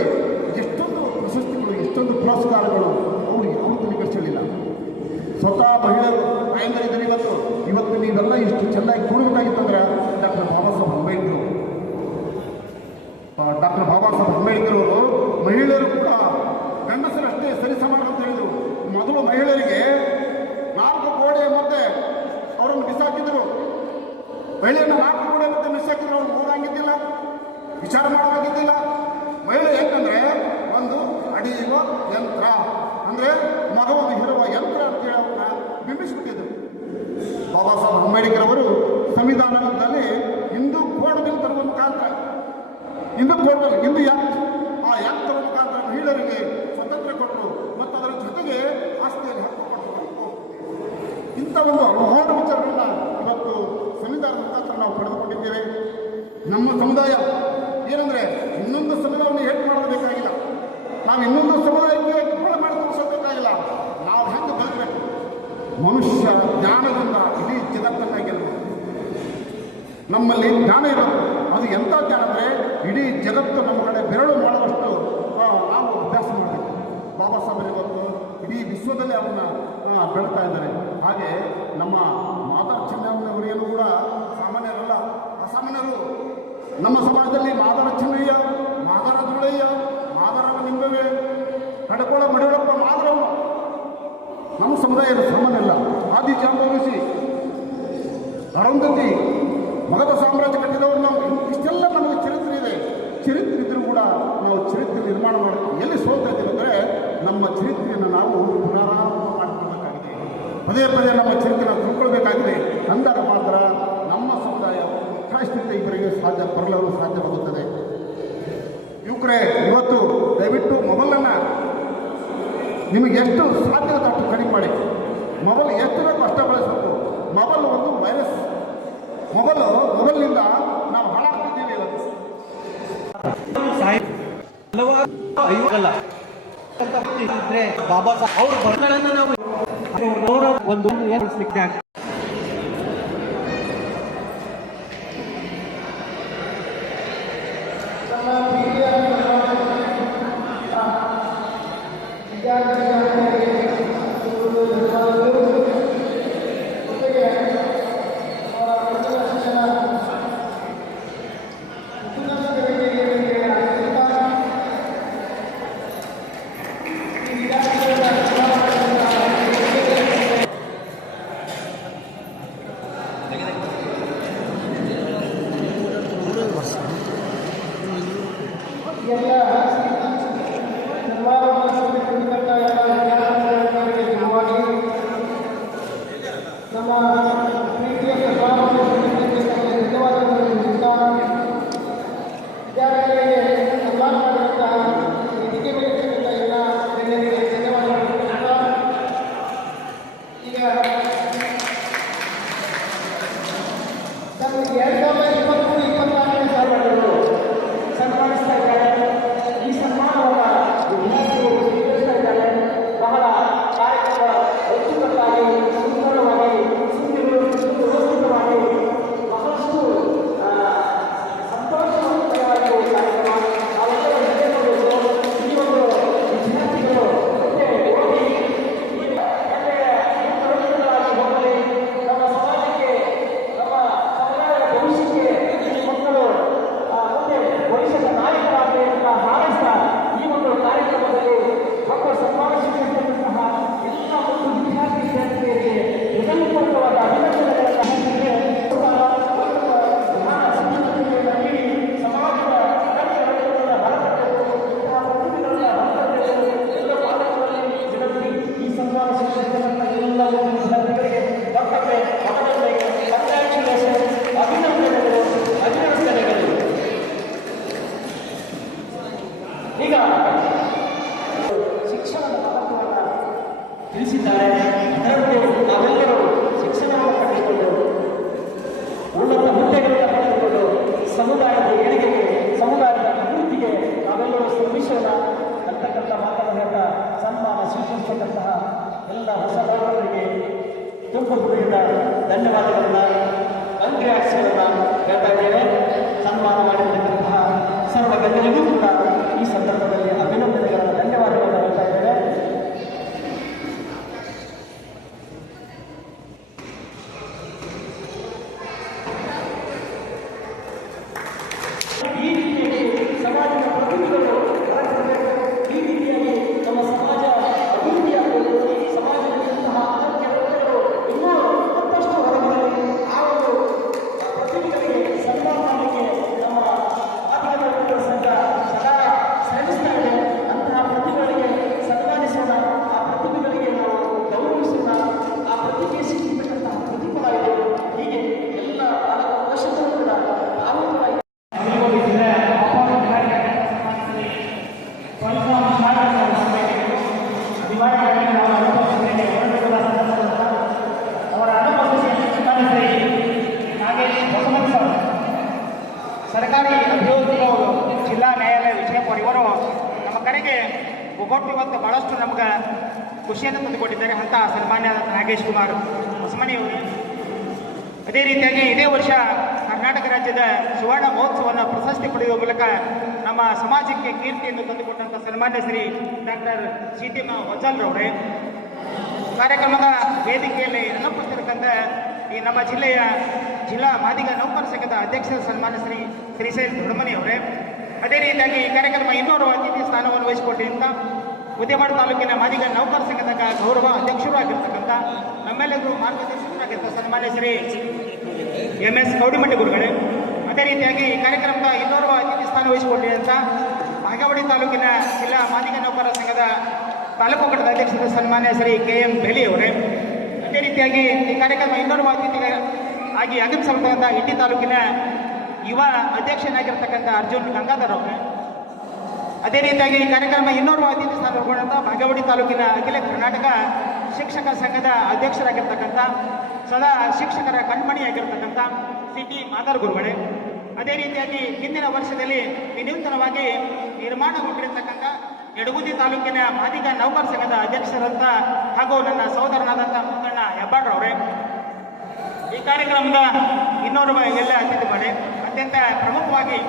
ಎಷ್ಟೊಂದು ಪ್ರಶಸ್ತಿಗಳು, ಎಷ್ಟೊಂದು ಪುರಸ್ಕಾರಗಳು ಅವ್ರಿಗೆ ಯಾವತ್ತೂ ನಿಗರ್ಸಲಿಲ್ಲ. ಸ್ವತಃ ಮಹಿಳೆಯರು ತಾಯಂದಿರಿದ್ದಾರೆ. ಇವತ್ತು ನೀವೆಲ್ಲ ಇಷ್ಟು ಚೆನ್ನಾಗಿ ಕೂಡಬೇಕಾಗಿತ್ತಂದ್ರೆ ಡಾಕ್ಟರ್ ಬಾಬಾ ಸಾಹೇಬ್ ಅಂಬೇಡ್ಕರ್ ಅವರು ಮಹಿಳೆಯರು ಕೂಡ ಗಂಡಸರಷ್ಟೇ ಸರಿಸಮಾನ ಅಂತ ಹೇಳಿದರು. ಮೊದಲು ಮಹಿಳೆಯರಿಗೆ 4 ಗೋಡೆಯ ಮಧ್ಯೆ ಅವರನ್ನು ಬಿಸಾಕಿದ್ರು. ಮಹಿಳೆಯನ್ನ 4 ಗೋಡೆ ಮಧ್ಯೆ ಬಿಸಾಕಿದ್ರು. ಅವ್ರು ಓಡಾಗಿದ್ದಿಲ್ಲ, ವಿಚಾರ ಮಾಡೋದಾಗಿದ್ದಿಲ್ಲ. ಮಹಿಳೆ ಯಾಕಂದ್ರೆ ಒಂದು ಅಡಿಯುವ ಯಂತ್ರ, ಅಂದ್ರೆ ಮಗವನ್ನು ಹಿರುವ ಯಂತ್ರ ಅಂತೇಳಿ ಅವ್ರನ್ನ ಬಿಂಬಿಸ್ಬಿಟ್ಟಿದ್ರು. ಬಾಬಾ ಸಾಹೇಬ್ ಅಂಬೇಡ್ಕರ್ ಅವರು ಸಂವಿಧಾನದಲ್ಲಿ ಹಿಂದೂ ಕೋಡ್ ಬಿಲ್ ತರುವ ಮುಖಾಂತರ, ಹಿಂದೂ ಕೋಡ್ ಬಿಲ್, ಹಿಂದೂ ಇಂಥ ಒಂದು ಹಲವಾರು ವಿಚಾರಗಳನ್ನ ಇವತ್ತು ಸಂವಿಧಾನದ ಮುಖಾಂತರ ನಾವು ಪಡೆದುಕೊಂಡಿದ್ದೇವೆ. ನಮ್ಮ ಸಮುದಾಯ ಏನಂದರೆ ಇನ್ನೊಂದು ಸಮುದಾಯವನ್ನು ಹೇಟ್ ಮಾಡೋದು ಬೇಕಾಗಿಲ್ಲ, ನಾವು ಇನ್ನೊಂದು ಸಮುದಾಯಕ್ಕೆ ಗೋಳ ಮಾಡಿ ತೋರಿಸೋಬೇಕಾಗಿಲ್ಲ. ನಾವು ಹೆಂಗೆ ಬದುಕಬೇಕು, ಮನುಷ್ಯ ಜ್ಞಾನದಿಂದ ಇಡೀ ಜಗತ್ತನ್ನು ಗೆಲ್ಲಬೇಕು. ನಮ್ಮಲ್ಲಿ ಜ್ಞಾನ ಇರೋದು ಅದು ಎಂಥ ಜ್ಞಾನ ಅಂದರೆ ಇಡೀ ಜಗತ್ತು ನಮ್ಮ ಕಡೆ ಬೆರಳು ಮಾಡುವಷ್ಟು ನಾವು ಅಭ್ಯಾಸ ಮಾಡಬೇಕು. ಬಾಬಾ ಸಾಹೇಬರು ಇವತ್ತು ಇಡೀ ವಿಶ್ವದಲ್ಲಿ ಅವನ್ನ ಬೆಳೀತಾ ಇದ್ದಾರೆ. ಹಾಗೆ ನಮ್ಮ ಮಾದಾರ ಚೆನ್ನಯ್ಯನವರಿಗೂ ಕೂಡ ಸಾಮಾನ್ಯರಲ್ಲ, ಅಸಾಮಾನ್ಯರು. ನಮ್ಮ ಸಮಾಜದಲ್ಲಿ ಮಾದಾರ ಚೆನ್ನಯ್ಯ, ಮಾದಾರ ಧೂಳಯ್ಯ, ಮಾದಾರ ನಿಂಬವೆ, ಕಡಕೋಳ ಮಡಿಯೊಳಪ್ಪ ಮಾದರಮ್ಮ ನಮ್ಮ ಸಮುದಾಯದ ಸಾಮಾನ್ಯ ಅಲ್ಲ. ಆದಿ ಜಾಂಬವನಿಸಿ, ಅರುಂಧತಿ, ಮಗಧ ಸಾಮ್ರಾಜ್ಯ ಕಟ್ಟಿದವರು ನಾವು. ಇಷ್ಟೆಲ್ಲ ನಮಗೆ ಚರಿತ್ರೆ ಇದೆ. ಚರಿತ್ರೆ ಇದ್ದರೂ ಕೂಡ ನಾವು ಚರಿತ್ರೆ ನಿರ್ಮಾಣ ಮಾಡ್ತೀವಿ. ಎಲ್ಲಿ ಸೋಲ್ತಾ ಇದ್ದೀವಿ ಅಂದರೆ ನಮ್ಮ ಚರಿತ್ರೆಯನ್ನು ನಾವು ಪುನರಾರಂಭ ಮಾಡಿಕೊಳ್ಬೇಕಾಗಿದೆ. ಪದೇ ಪದೇ ನಮ್ಮ ಚರಿತ್ರೆಯನ್ನು ತಿಳ್ಕೊಳ್ಬೇಕಾಗಿದೆ. ಅಂದಾಗ ಮಾತ್ರ ನಮ್ಮ ಸಮುದಾಯ ಕಾಶ್ಮೀರ ಇವರಿಗೆ ಬರಲು ಸಾಧ್ಯವಾಗುತ್ತದೆ. ಯುವಕರೇ, ಇವತ್ತು ದಯವಿಟ್ಟು ಮೊಬೈಲನ್ನು ನಿಮಗೆ ಎಷ್ಟು ಸಾಧ್ಯತೆ ಅಷ್ಟು ಕಡಿಮೆ ಮಾಡಿ. ಮೊಬೈಲ್ ಎಷ್ಟು ಬೇಕು ಅಷ್ಟೇ ಬಳಸಬೇಕು. ಮೊಬೈಲ್ ಒಂದು ವೈರಸ್. ಮೊಬೈಲ್ನಿಂದ ನಾವು ಹಾಳಾಗ್ತಿದ್ದೀವಿ ಇವತ್ತು. ಬಾಬಾ ಅವ್ರ ಬರಗಳನ್ನು ನಾವು ಒಂದು ಧನ್ಯವಾದಗಳನ್ನ ಕಂಗ್ರಾಟ್ಸ್ಗಳನ್ನ ಹೇಳ್ತಾ ಇದ್ದೇವೆ. ಸನ್ಮಾನ ಮಾಡಿರ್ತಕ್ಕಂತಹ ಸರ್ವ ಗಣ್ಯರಿಗೂ ಕೂಡ ಈ ಸಂದರ್ಭದಲ್ಲಿ ಅಭಿನಂದನೆಗಳನ್ನು ಧನ್ಯವಾದಗಳನ್ನು ಹೇಳ್ತಾ ಇದ್ದೇವೆ. ಈ ರೀತಿಯಾಗಿ ಸಮಾಜದ ಪ್ರತಿನಿಧಿಗಳು ಈ ರೀತಿಯಾಗಿ ನಮ್ಮ ಸಮಾಜ ಅಭಿವೃದ್ಧಿಯಾಗಬೇಕು. ಈ ಸಮಾಜದಲ್ಲಿರುವಂತಹ ಅಗತ್ಯ ಇನ್ನೂ ಕೊಟ್ಟು ಇವತ್ತು ಭಾಳಷ್ಟು ನಮ್ಗೆ ಖುಷಿಯನ್ನು ತಂದುಕೊಟ್ಟಿದ್ದಾರೆ ಅಂತ ಸನ್ಮಾನ್ಯ ನಾಗೇಶ್ ಕುಮಾರ್ ಹೊಸಮನಿ ಅವರು. ಅದೇ ರೀತಿಯಾಗಿ ಇದೇ ವರ್ಷ ಕರ್ನಾಟಕ ರಾಜ್ಯದ ಸುವರ್ಣ ಮಹೋತ್ಸವವನ್ನು ಪ್ರಶಸ್ತಿ ಪಡೆಯುವ ಮೂಲಕ ನಮ್ಮ ಸಮಾಜಕ್ಕೆ ಕೀರ್ತಿಯನ್ನು ತಂದುಕೊಟ್ಟಂಥ ಸನ್ಮಾನ್ಯ ಶ್ರೀ ಡಾಕ್ಟರ್ ಸೀತಿಮ್ಮ ಹೊಜಲ್ರವರೇ, ಕಾರ್ಯಕ್ರಮದ ವೇದಿಕೆಯಲ್ಲಿ ನೆನಪುತ್ತಿರತಕ್ಕಂಥ ಈ ನಮ್ಮ ಜಿಲ್ಲಾ ಮಾದಿಗ ನೌಕರ ಸಂಘದ ಅಧ್ಯಕ್ಷ ಸನ್ಮಾನ್ಯ ಶ್ರೀ ಶ್ರೀಶೈಲ್ ದೊಡ್ಡಮನಿ ಅವರೇ, ಅದೇ ರೀತಿಯಾಗಿ ಈ ಕಾರ್ಯಕ್ರಮ ಇನ್ನೋರ್ವ ಅತಿಥಿ ಸ್ಥಾನವನ್ನು ವಹಿಸಿಕೊಂಡಿದ್ದಂಥ ಉದ್ಯಮಾಡ ತಾಲೂಕಿನ ಮಾದಿಗ ನೌಕರ ಸಂಘದ ಗೌರವ ಅಧ್ಯಕ್ಷರು ಆಗಿರ್ತಕ್ಕಂಥ ನಮ್ಮೆಲ್ಲರಿಗೂ ಮಾರ್ಗದರ್ಶಕರಾಗಿದ್ದ ಸನ್ಮಾನ್ಯ ಶ್ರೀ MS ಕೌಡಿಮಟ್ಟಿ ಗುರುಗಳೇ, ಅದೇ ರೀತಿಯಾಗಿ ಈ ಕಾರ್ಯಕ್ರಮದ ಇನ್ನೋರ್ವ ಅತಿಥಿ ಸ್ಥಾನ ವಹಿಸಿಕೊಂಡಿದ್ದಂಥ ಬಾಗೇವಾಡಿ ತಾಲೂಕಿನ ಜಿಲ್ಲಾ ಮಾದಿಗ ನೌಕರ ಸಂಘದ ತಾಲೂಕು ಘಟಕದ ಅಧ್ಯಕ್ಷರ ಸನ್ಮಾನ್ಯ ಶ್ರೀ KM ಬೆಲಿ ಅವರೇ, ಅದೇ ರೀತಿಯಾಗಿ ಈ ಕಾರ್ಯಕ್ರಮ ಇನ್ನೋರ್ವ ಅತಿಥಿ ಆಗಿ ಆಗಮಿಸಿರ್ತಕ್ಕಂಥ ಇಂಡಿ ತಾಲೂಕಿನ ಯುವ ಅಧ್ಯಕ್ಷನಾಗಿರ್ತಕ್ಕಂಥ ಅರ್ಜುನ್ ಗಂಗಾಧರ್ ಅವರೇ, ಅದೇ ರೀತಿಯಾಗಿ ಈ ಕಾರ್ಯಕ್ರಮ ಇನ್ನೋರ್ವ ಅತಿಥಿ ಸ್ಥಾನಗೊಂಡಂಥ ಬಾಗೇವಾಡಿ ತಾಲೂಕಿನ ಅಖಿಲ ಕರ್ನಾಟಕ ಶಿಕ್ಷಕ ಸಂಘದ ಅಧ್ಯಕ್ಷರಾಗಿರ್ತಕ್ಕಂಥ ಸದಾ ಶಿಕ್ಷಕರ ಕಣ್ಮಣಿಯಾಗಿರ್ತಕ್ಕಂಥ CT ಮಾದಾರ್ ಗುರುಗಳೇ, ಅದೇ ರೀತಿಯಾಗಿ ಹಿಂದಿನ ವರ್ಷದಲ್ಲಿ ವಿನೂತನವಾಗಿ ನಿರ್ಮಾಣಗೊಂಡಿರತಕ್ಕಂಥ ಯಡಗುಂದಿ ತಾಲೂಕಿನ ಮಾದಿಗ ನೌಕರ ಸಂಘದ ಅಧ್ಯಕ್ಷರಂತ ಹಾಗೂ ನನ್ನ ಸಹೋದರನಾದಂಥ ಮುತ್ತಣ್ಣ ಹೆಬ್ಬಾಳ್ರವರೇ, ಈ ಕಾರ್ಯಕ್ರಮದ ಇನ್ನೋರ್ವ ಎಲ್ಲ ಅತಿಥಿಗಳೇ, ಅತ್ಯಂತ ಪ್ರಮುಖವಾಗಿ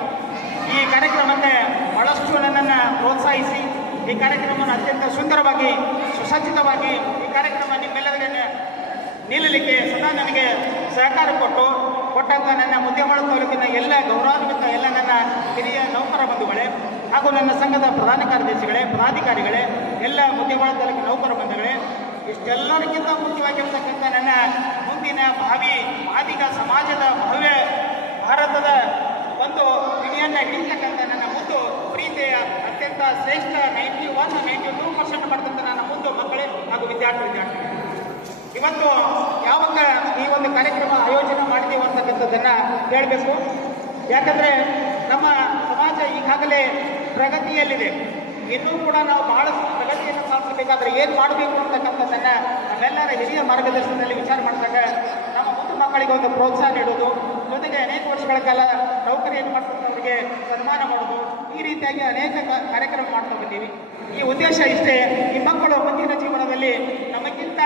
ಈ ಕಾರ್ಯಕ್ರಮಕ್ಕೆ ಬಹಳಷ್ಟು ನನ್ನನ್ನು ಪ್ರೋತ್ಸಾಹಿಸಿ ಈ ಕಾರ್ಯಕ್ರಮವನ್ನು ಅತ್ಯಂತ ಸುಂದರವಾಗಿ ಸುಸಜ್ಜಿತವಾಗಿ ಈ ಕಾರ್ಯಕ್ರಮ ನಿಮ್ಮೆಲ್ಲರಿಗೆ ನಿಲ್ಲಲಿಕ್ಕೆ ಸದಾ ನನಗೆ ಸಹಕಾರ ಕೊಟ್ಟಂಥ ನನ್ನ ಮುದ್ದೇಮಾಳ ತಾಲೂಕಿನ ಎಲ್ಲ ಗೌರವಾನ್ವಿತ ಎಲ್ಲ ನನ್ನ ಹಿರಿಯ ನೌಕರ ಬಂಧುಗಳೇ ಹಾಗೂ ನನ್ನ ಸಂಘದ ಪ್ರಧಾನ ಕಾರ್ಯದರ್ಶಿಗಳೇ, ಪದಾಧಿಕಾರಿಗಳೇ, ಎಲ್ಲ ಮುದ್ದೇಮಾಳ ತಾಲೂಕಿನ ನೌಕರ ಬಂಧುಗಳೇ, ಇಷ್ಟೆಲ್ಲರಿಗಿಂತ ಮುಖ್ಯವಾಗಿರ್ತಕ್ಕಂಥ ನನ್ನ ಮುಂದಿನ ಭಾವಿ ಮಾದಿಗ ಸಮಾಜದ ಭವ್ಯ ಭಾರತದ ಒಂದು ಹಿಡಿಯನ್ನು ಹಿಡಿತಕ್ಕಂಥ ನನ್ನ ಮುದ್ದು ಪ್ರೀತಿಯ ಅತ್ಯಂತ ಶ್ರೇಷ್ಠ 91-92% ಪಡೆದಂಥ ನನ್ನ ಮುದ್ದು ಮಕ್ಕಳೇ ಹಾಗೂ ವಿದ್ಯಾರ್ಥಿಗಳು, ಇವತ್ತು ಯಾವಾಗ ಈ ಒಂದು ಕಾರ್ಯಕ್ರಮ ಆಯೋಜನೆ ಮಾಡಿದ್ದೀವಿ ಅಂತಕ್ಕಂಥದ್ದನ್ನು ಹೇಳಬೇಕು. ಯಾಕಂದರೆ ನಮ್ಮ ಸಮಾಜ ಈಗಾಗಲೇ ಪ್ರಗತಿಯಲ್ಲಿದೆ, ಇನ್ನೂ ಕೂಡ ನಾವು ಬಹಳಷ್ಟು ಪ್ರಗತಿಯನ್ನು ಸಾಧಿಸಬೇಕಾದ್ರೆ ಏನು ಮಾಡಬೇಕು ಅಂತಕ್ಕಂಥದ್ದನ್ನು ನಮ್ಮೆಲ್ಲರ ಹಿರಿಯ ಮಾರ್ಗದರ್ಶನದಲ್ಲಿ ವಿಚಾರ ಮಾಡಿದಾಗ ನಮ್ಮ ಮುದ್ದು ಮಕ್ಕಳಿಗೆ ಒಂದು ಪ್ರೋತ್ಸಾಹ ನೀಡೋದು, ಜೊತೆಗೆ ಅನೇಕ ವರ್ಷಗಳ ಕಾಲ ನೌಕರಿಯನ್ನು ಮಾಡ್ತಕ್ಕಂಥವರಿಗೆ ಸನ್ಮಾನ ಮಾಡೋದು, ಈ ರೀತಿಯಾಗಿ ಅನೇಕ ಕಾರ್ಯಕ್ರಮ ಮಾಡ್ತಾ ಬಂದೀವಿ. ಈ ಉದ್ದೇಶ ಇಷ್ಟೇ, ಈ ಮಕ್ಕಳು ಮುಂದಿನ ಜೀವನದಲ್ಲಿ ನಮಗಿಂತ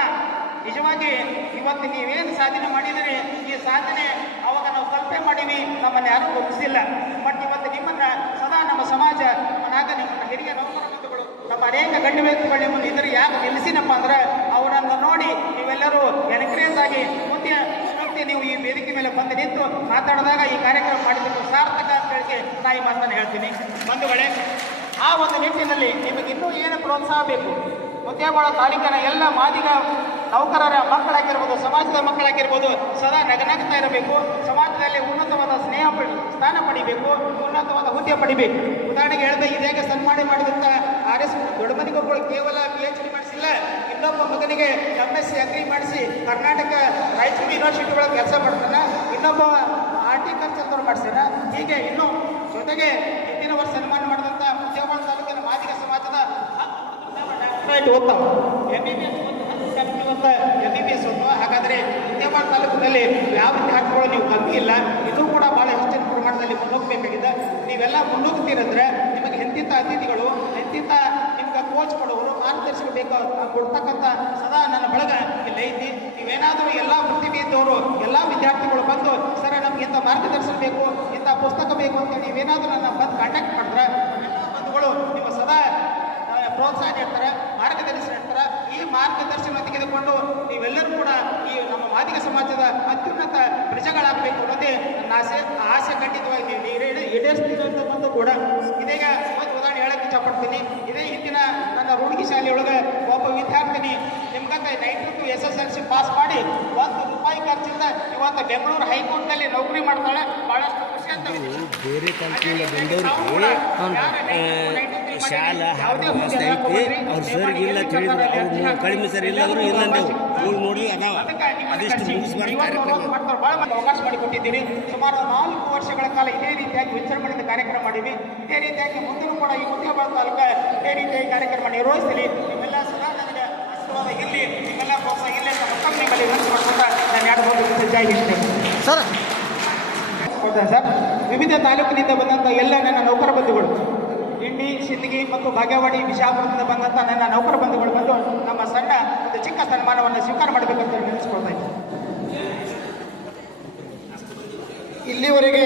ನಿಜವಾಗಿ ಇವತ್ತು ನೀವೇನು ಸಾಧನೆ ಮಾಡಿದರೆ ಈ ಸಾಧನೆ ಅವಾಗ ನಾವು ಕಲ್ಪನೆ ಮಾಡೀವಿ, ನಮ್ಮನ್ನು ಯಾರೂ ಒಪ್ಪಿಸಿಲ್ಲ. ಬಟ್ ಇವತ್ತು ನಿಮ್ಮನ್ನು ಸದಾ ನಮ್ಮ ಸಮಾಜ ನಮ್ಮನ್ನಾಗ ನಿಮ್ಮ ಹಿರಿಯ ನೌಕರ ಬಂಧುಗಳು ನಮ್ಮ ಅನೇಕ ಗಣ್ಯ ವ್ಯಕ್ತಿಗಳು ನಿಮ್ಮನ್ನು ಇದರ ಯಾಕೆ ನಿಲ್ಲಿಸಿನಪ್ಪ ಅಂದ್ರೆ ಅವರನ್ನು ನೋಡಿ ನೀವೆಲ್ಲರೂ ಎನ್ಕರೇಜ್ ಆಗಿ ಮುಂದೆ ನೀವು ಈ ವೇದಿಕೆ ಮೇಲೆ ಬಂದು ನಿಂತು ಮಾತಾಡಿದಾಗ ಈ ಕಾರ್ಯಕ್ರಮ ಮಾಡಿದ್ದಕ್ಕೆ ಸಾರ್ಥಕ ಅಂತ ಹೇಳಿ ನಾ ಈ ಮಾತನ್ನು ಹೇಳ್ತೀನಿ. ಬಂಧುಗಳೇ, ಆ ಒಂದು ನಿಟ್ಟಿನಲ್ಲಿ ನಿಮಗೆ ಇನ್ನೂ ಏನು ಪ್ರೋತ್ಸಾಹ ಬೇಕು, ಮುದ್ದೇಮಾಳ ತಾಲೂಕಿನ ಎಲ್ಲ ಮಾದಿಗ ನೌಕರರ ಮಕ್ಕಳಾಗಿರ್ಬೋದು, ಸಮಾಜದ ಮಕ್ಕಳಾಗಿರ್ಬೋದು, ಸದಾ ನಗನಗ್ತಾ ಇರಬೇಕು, ಸಮಾಜದಲ್ಲಿ ಉನ್ನತವಾದ ಸ್ಥಾನ ಪಡಿಬೇಕು, ಉನ್ನತವಾದ ಹುದ್ದೆ ಪಡಿಬೇಕು. ಉದಾಹರಣೆಗೆ ಹೇಳಿದೆ, ಇದೇಗ ಸನ್ಮಾನ ಮಾಡಿದಂಥ RS ದೊಡ್ಡಮನಿಗೊಬ್ಬಳು ಕೇವಲ PhD ಮಾಡಿಸಿಲ್ಲ, ಇನ್ನೊಬ್ಬ ಮಗನಿಗೆ MSc ಅಗ್ರಿ ಮಾಡಿಸಿ ಕರ್ನಾಟಕ ರಾಯಚೂರು ಯೂನಿವರ್ಸಿಟಿ ಒಳಗೆ ಕೆಲಸ ಮಾಡ್ತಾನೆ, ಇನ್ನೊಬ್ಬ ಹಾರ್ಟಿಕಲ್ಚರ್ ಮಾಡಿಸ್ಯಾನ. ಹೀಗೆ ಇನ್ನೂ ಜೊತೆಗೆ ಹಿಂದಿನ ವರ್ಷ ಸನ್ಮಾನ ಮಾಡಿದಂಥ ಮುದ್ದೇಮಾಳ ತಾಲೂಕಿನ ಮಾದಿಗ ಸಮಾಜದ ಓದ್ತಾವ MBBS ಓದ್ತಾವ. ಹಾಗಾದರೆ ಮುದ್ದೇಮಾಳ ತಾಲೂಕಿನಲ್ಲಿ ಯಾವ ವಿದ್ಯಾರ್ಥಿಗಳು ನೀವು ಕಮ್ಮಿ ಇಲ್ಲ, ಇದು ಕೂಡ ಭಾಳ ಹೆಚ್ಚಿನ ಪ್ರಮಾಣದಲ್ಲಿ ಮುನ್ನೋಗಬೇಕಾಗಿದೆ. ನೀವೆಲ್ಲ ಮುನ್ನೋಗ್ತೀರಂದ್ರೆ ನಿಮಗೆ ಎಂತಿಂಥ ಅತಿಥಿಗಳು, ಎಂತಿಂಥ ನಿಮ್ಗೆ ಕೋಚ್ ಕೊಡೋರು, ಮಾರ್ಗದರ್ಶಕ ಬೇಕು ಕೊಡ್ತಕ್ಕಂಥ ಸದಾ ನನ್ನ ಬಳಗ ಇಲ್ಲ ಐತಿ. ನೀವೇನಾದರೂ ಎಲ್ಲ ಪ್ರತಿಭೆ ಇದ್ದವರು ಎಲ್ಲ ವಿದ್ಯಾರ್ಥಿಗಳು ಬಂದು ಸರ್ ನಮ್ಗೆ ಇಂಥ ಮಾರ್ಗದರ್ಶನ ಬೇಕು, ಇಂಥ ಪುಸ್ತಕ ಬೇಕು ಅಂತ ನೀವೇನಾದರೂ ನನ್ನ ಬಂದು ಕಾಂಟ್ಯಾಕ್ಟ್ ಮಾಡಿದ್ರೆ ಎಲ್ಲ ಬಂಧುಗಳು ನಿಮ್ಮ ಸದಾ ಪ್ರೋತ್ಸಾಹ ನೀಡ್ತಾರೆ, ಮಾರ್ಗದರ್ಶನ ನೀಡ್ತಾರೆ. ಈ ಮಾರ್ಗದರ್ಶನ ತೆಗೆದುಕೊಂಡು ನೀವೆಲ್ಲರೂ ಕೂಡ ಈ ನಮ್ಮ ಮಾದಿಗ ಸಮಾಜದ ಅತ್ಯುನ್ನತ ಪ್ರಜೆಗಳಾಗಬೇಕು ಅನ್ನೋದೇ ನನ್ನ ಆಸೆ. ಆ ಆಸೆ ಖಂಡಿತವಾಗಿ ನೀವು ಈಡೇರಿಸ್ತೀವಿ ಅಂತ ಬಂದು ಕೂಡ ಇದೀಗ ಒಂದು ಉದಾಹರಣೆ ಹೇಳಕ್ಕೆ ಇಷ್ಟಪಡ್ತೀನಿ. ಇದೇ ಹಿಂದಿನ ನನ್ನ ರೂಢಿ ಶಾಲೆಯೊಳಗೆ ಒಬ್ಬ ವಿದ್ಯಾರ್ಥಿನಿ ನಿಮ್ಗಂತ 92 SSLC ಪಾಸ್ ಮಾಡಿ ₹1 ಖರ್ಚಿಂದ ಇವತ್ತು ಬೆಂಗಳೂರು ಹೈಕೋರ್ಟ್ನಲ್ಲಿ ನೌಕರಿ ಮಾಡ್ತಾಳೆ. ಬಹಳಷ್ಟು ಖುಷಿ ಅಂತ ಬೇರೆ ಕಂಟ್ರಿಯಿಂದ ಬಂದವ್ರಿಗೆ ಶಾಲಾ ಹಾಡು ವ್ಯವಸ್ಥೆ ಐತಿ. ಅವ್ರ ಸರ್ಗೆ ಇಲ್ಲ ತಿಳಿದ್ರು, ಅವ್ರು ಕಡಿಮೆ ಸರ್ ಇಲ್ಲಂದ್ರು ಇಲ್ಲಂದೇವು ಇವ್ರು ನೋಡಿ ಅದಾವ ಅದೆಷ್ಟು ಮುಗಿಸ್ಬಾರ್ದು ಕಾರ್ಯಕ್ರಮ ಭಾಳ ಅವಕಾಶ ಮಾಡಿಕೊಟ್ಟಿದ್ದೀರಿ. ಸುಮಾರು 4 ವರ್ಷಗಳ ಕಾಲ ಇದೇ ರೀತಿಯಾಗಿ ವಿಜೃಂಭಣೆಯಿಂದ ಕಾರ್ಯಕ್ರಮ ಮಾಡಿದ್ವಿ. ಇದೇ ರೀತಿಯಾಗಿ ಮುಂದೂ ಕೂಡ ಈ ಮುದ್ದೇಮಾಳ ತಾಲೂಕು ಇದೇ ರೀತಿಯಾಗಿ ಕಾರ್ಯಕ್ರಮ ನಿರ್ವಹಿಸ್ತೀನಿ. ನಿಮ್ಮೆಲ್ಲ ಸದಾ ನನಗೆ ಆಶೀರ್ವಾದ ಇರಲಿ, ನಿಮ್ಮೆಲ್ಲ ಪ್ರೋತ್ಸಾಹ ಇರಲಿ ಅಂತ ಮತ್ತೊಮ್ಮೆ ನಿಮ್ಮಲ್ಲಿ ವಿನಂತಿ ಮಾಡ್ಕೊಂಡ ನಾನು 2 ಮಾತು ಸಜ್ಜಾಗಿರ್ತೇನೆ ಸರ್. ಹೌದಾ ಸರ್? ವಿವಿಧ ತಾಲೂಕಿನಿಂದ ಬಂದಂಥ ಎಲ್ಲ ನನ್ನ ನೌಕರ ಬಂಧುಗಳು ಗಿಂಡಿ ಸಿಂದಗಿ ಮತ್ತು ಭಾಗ್ಯವಾಡಿ ವಿಶಾಖಪಟ್ಟಣದಿಂದ ಬಂದಂಥ ನನ್ನ ನೌಕರ ಬಂಧುಗಳು ಬಂದು ನಮ್ಮ ಸಣ್ಣ ಒಂದು ಚಿಕ್ಕ ಸನ್ಮಾನವನ್ನು ಸ್ವೀಕಾರ ಮಾಡಬೇಕಂತ ವಿನಿಸ್ಕೊಳ್ತಾ ಇದ್ದೀನಿ. ಇಲ್ಲಿವರೆಗೆ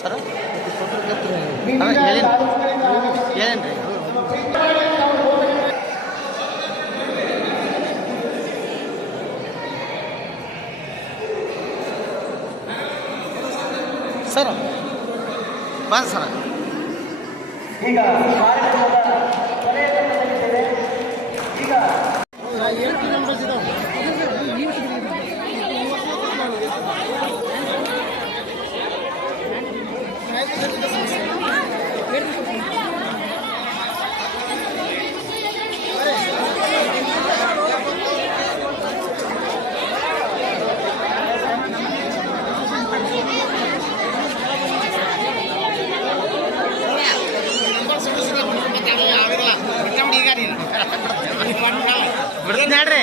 ಸರ್ ವಿವಿಧ ಹೇಳಿ ತಾಲೂಕುಗಳಿಂದ ಏನೇನ್ರಿ ನಮ್ಮ ಪ್ರೀತಿಯ ತಾವು ಹೋಗಬೇಕು. ಸರ್ ಬಾ ಸರ್ ಈಗ ಕಾರ್ಯಕ್ರಮದ ಕೊನೆಯ ಹಂತದಲ್ಲಿದ್ದೇವೆ. ಈಗ ಬಿಡ್ತೀನಿ ಹೇಳ್ರಿ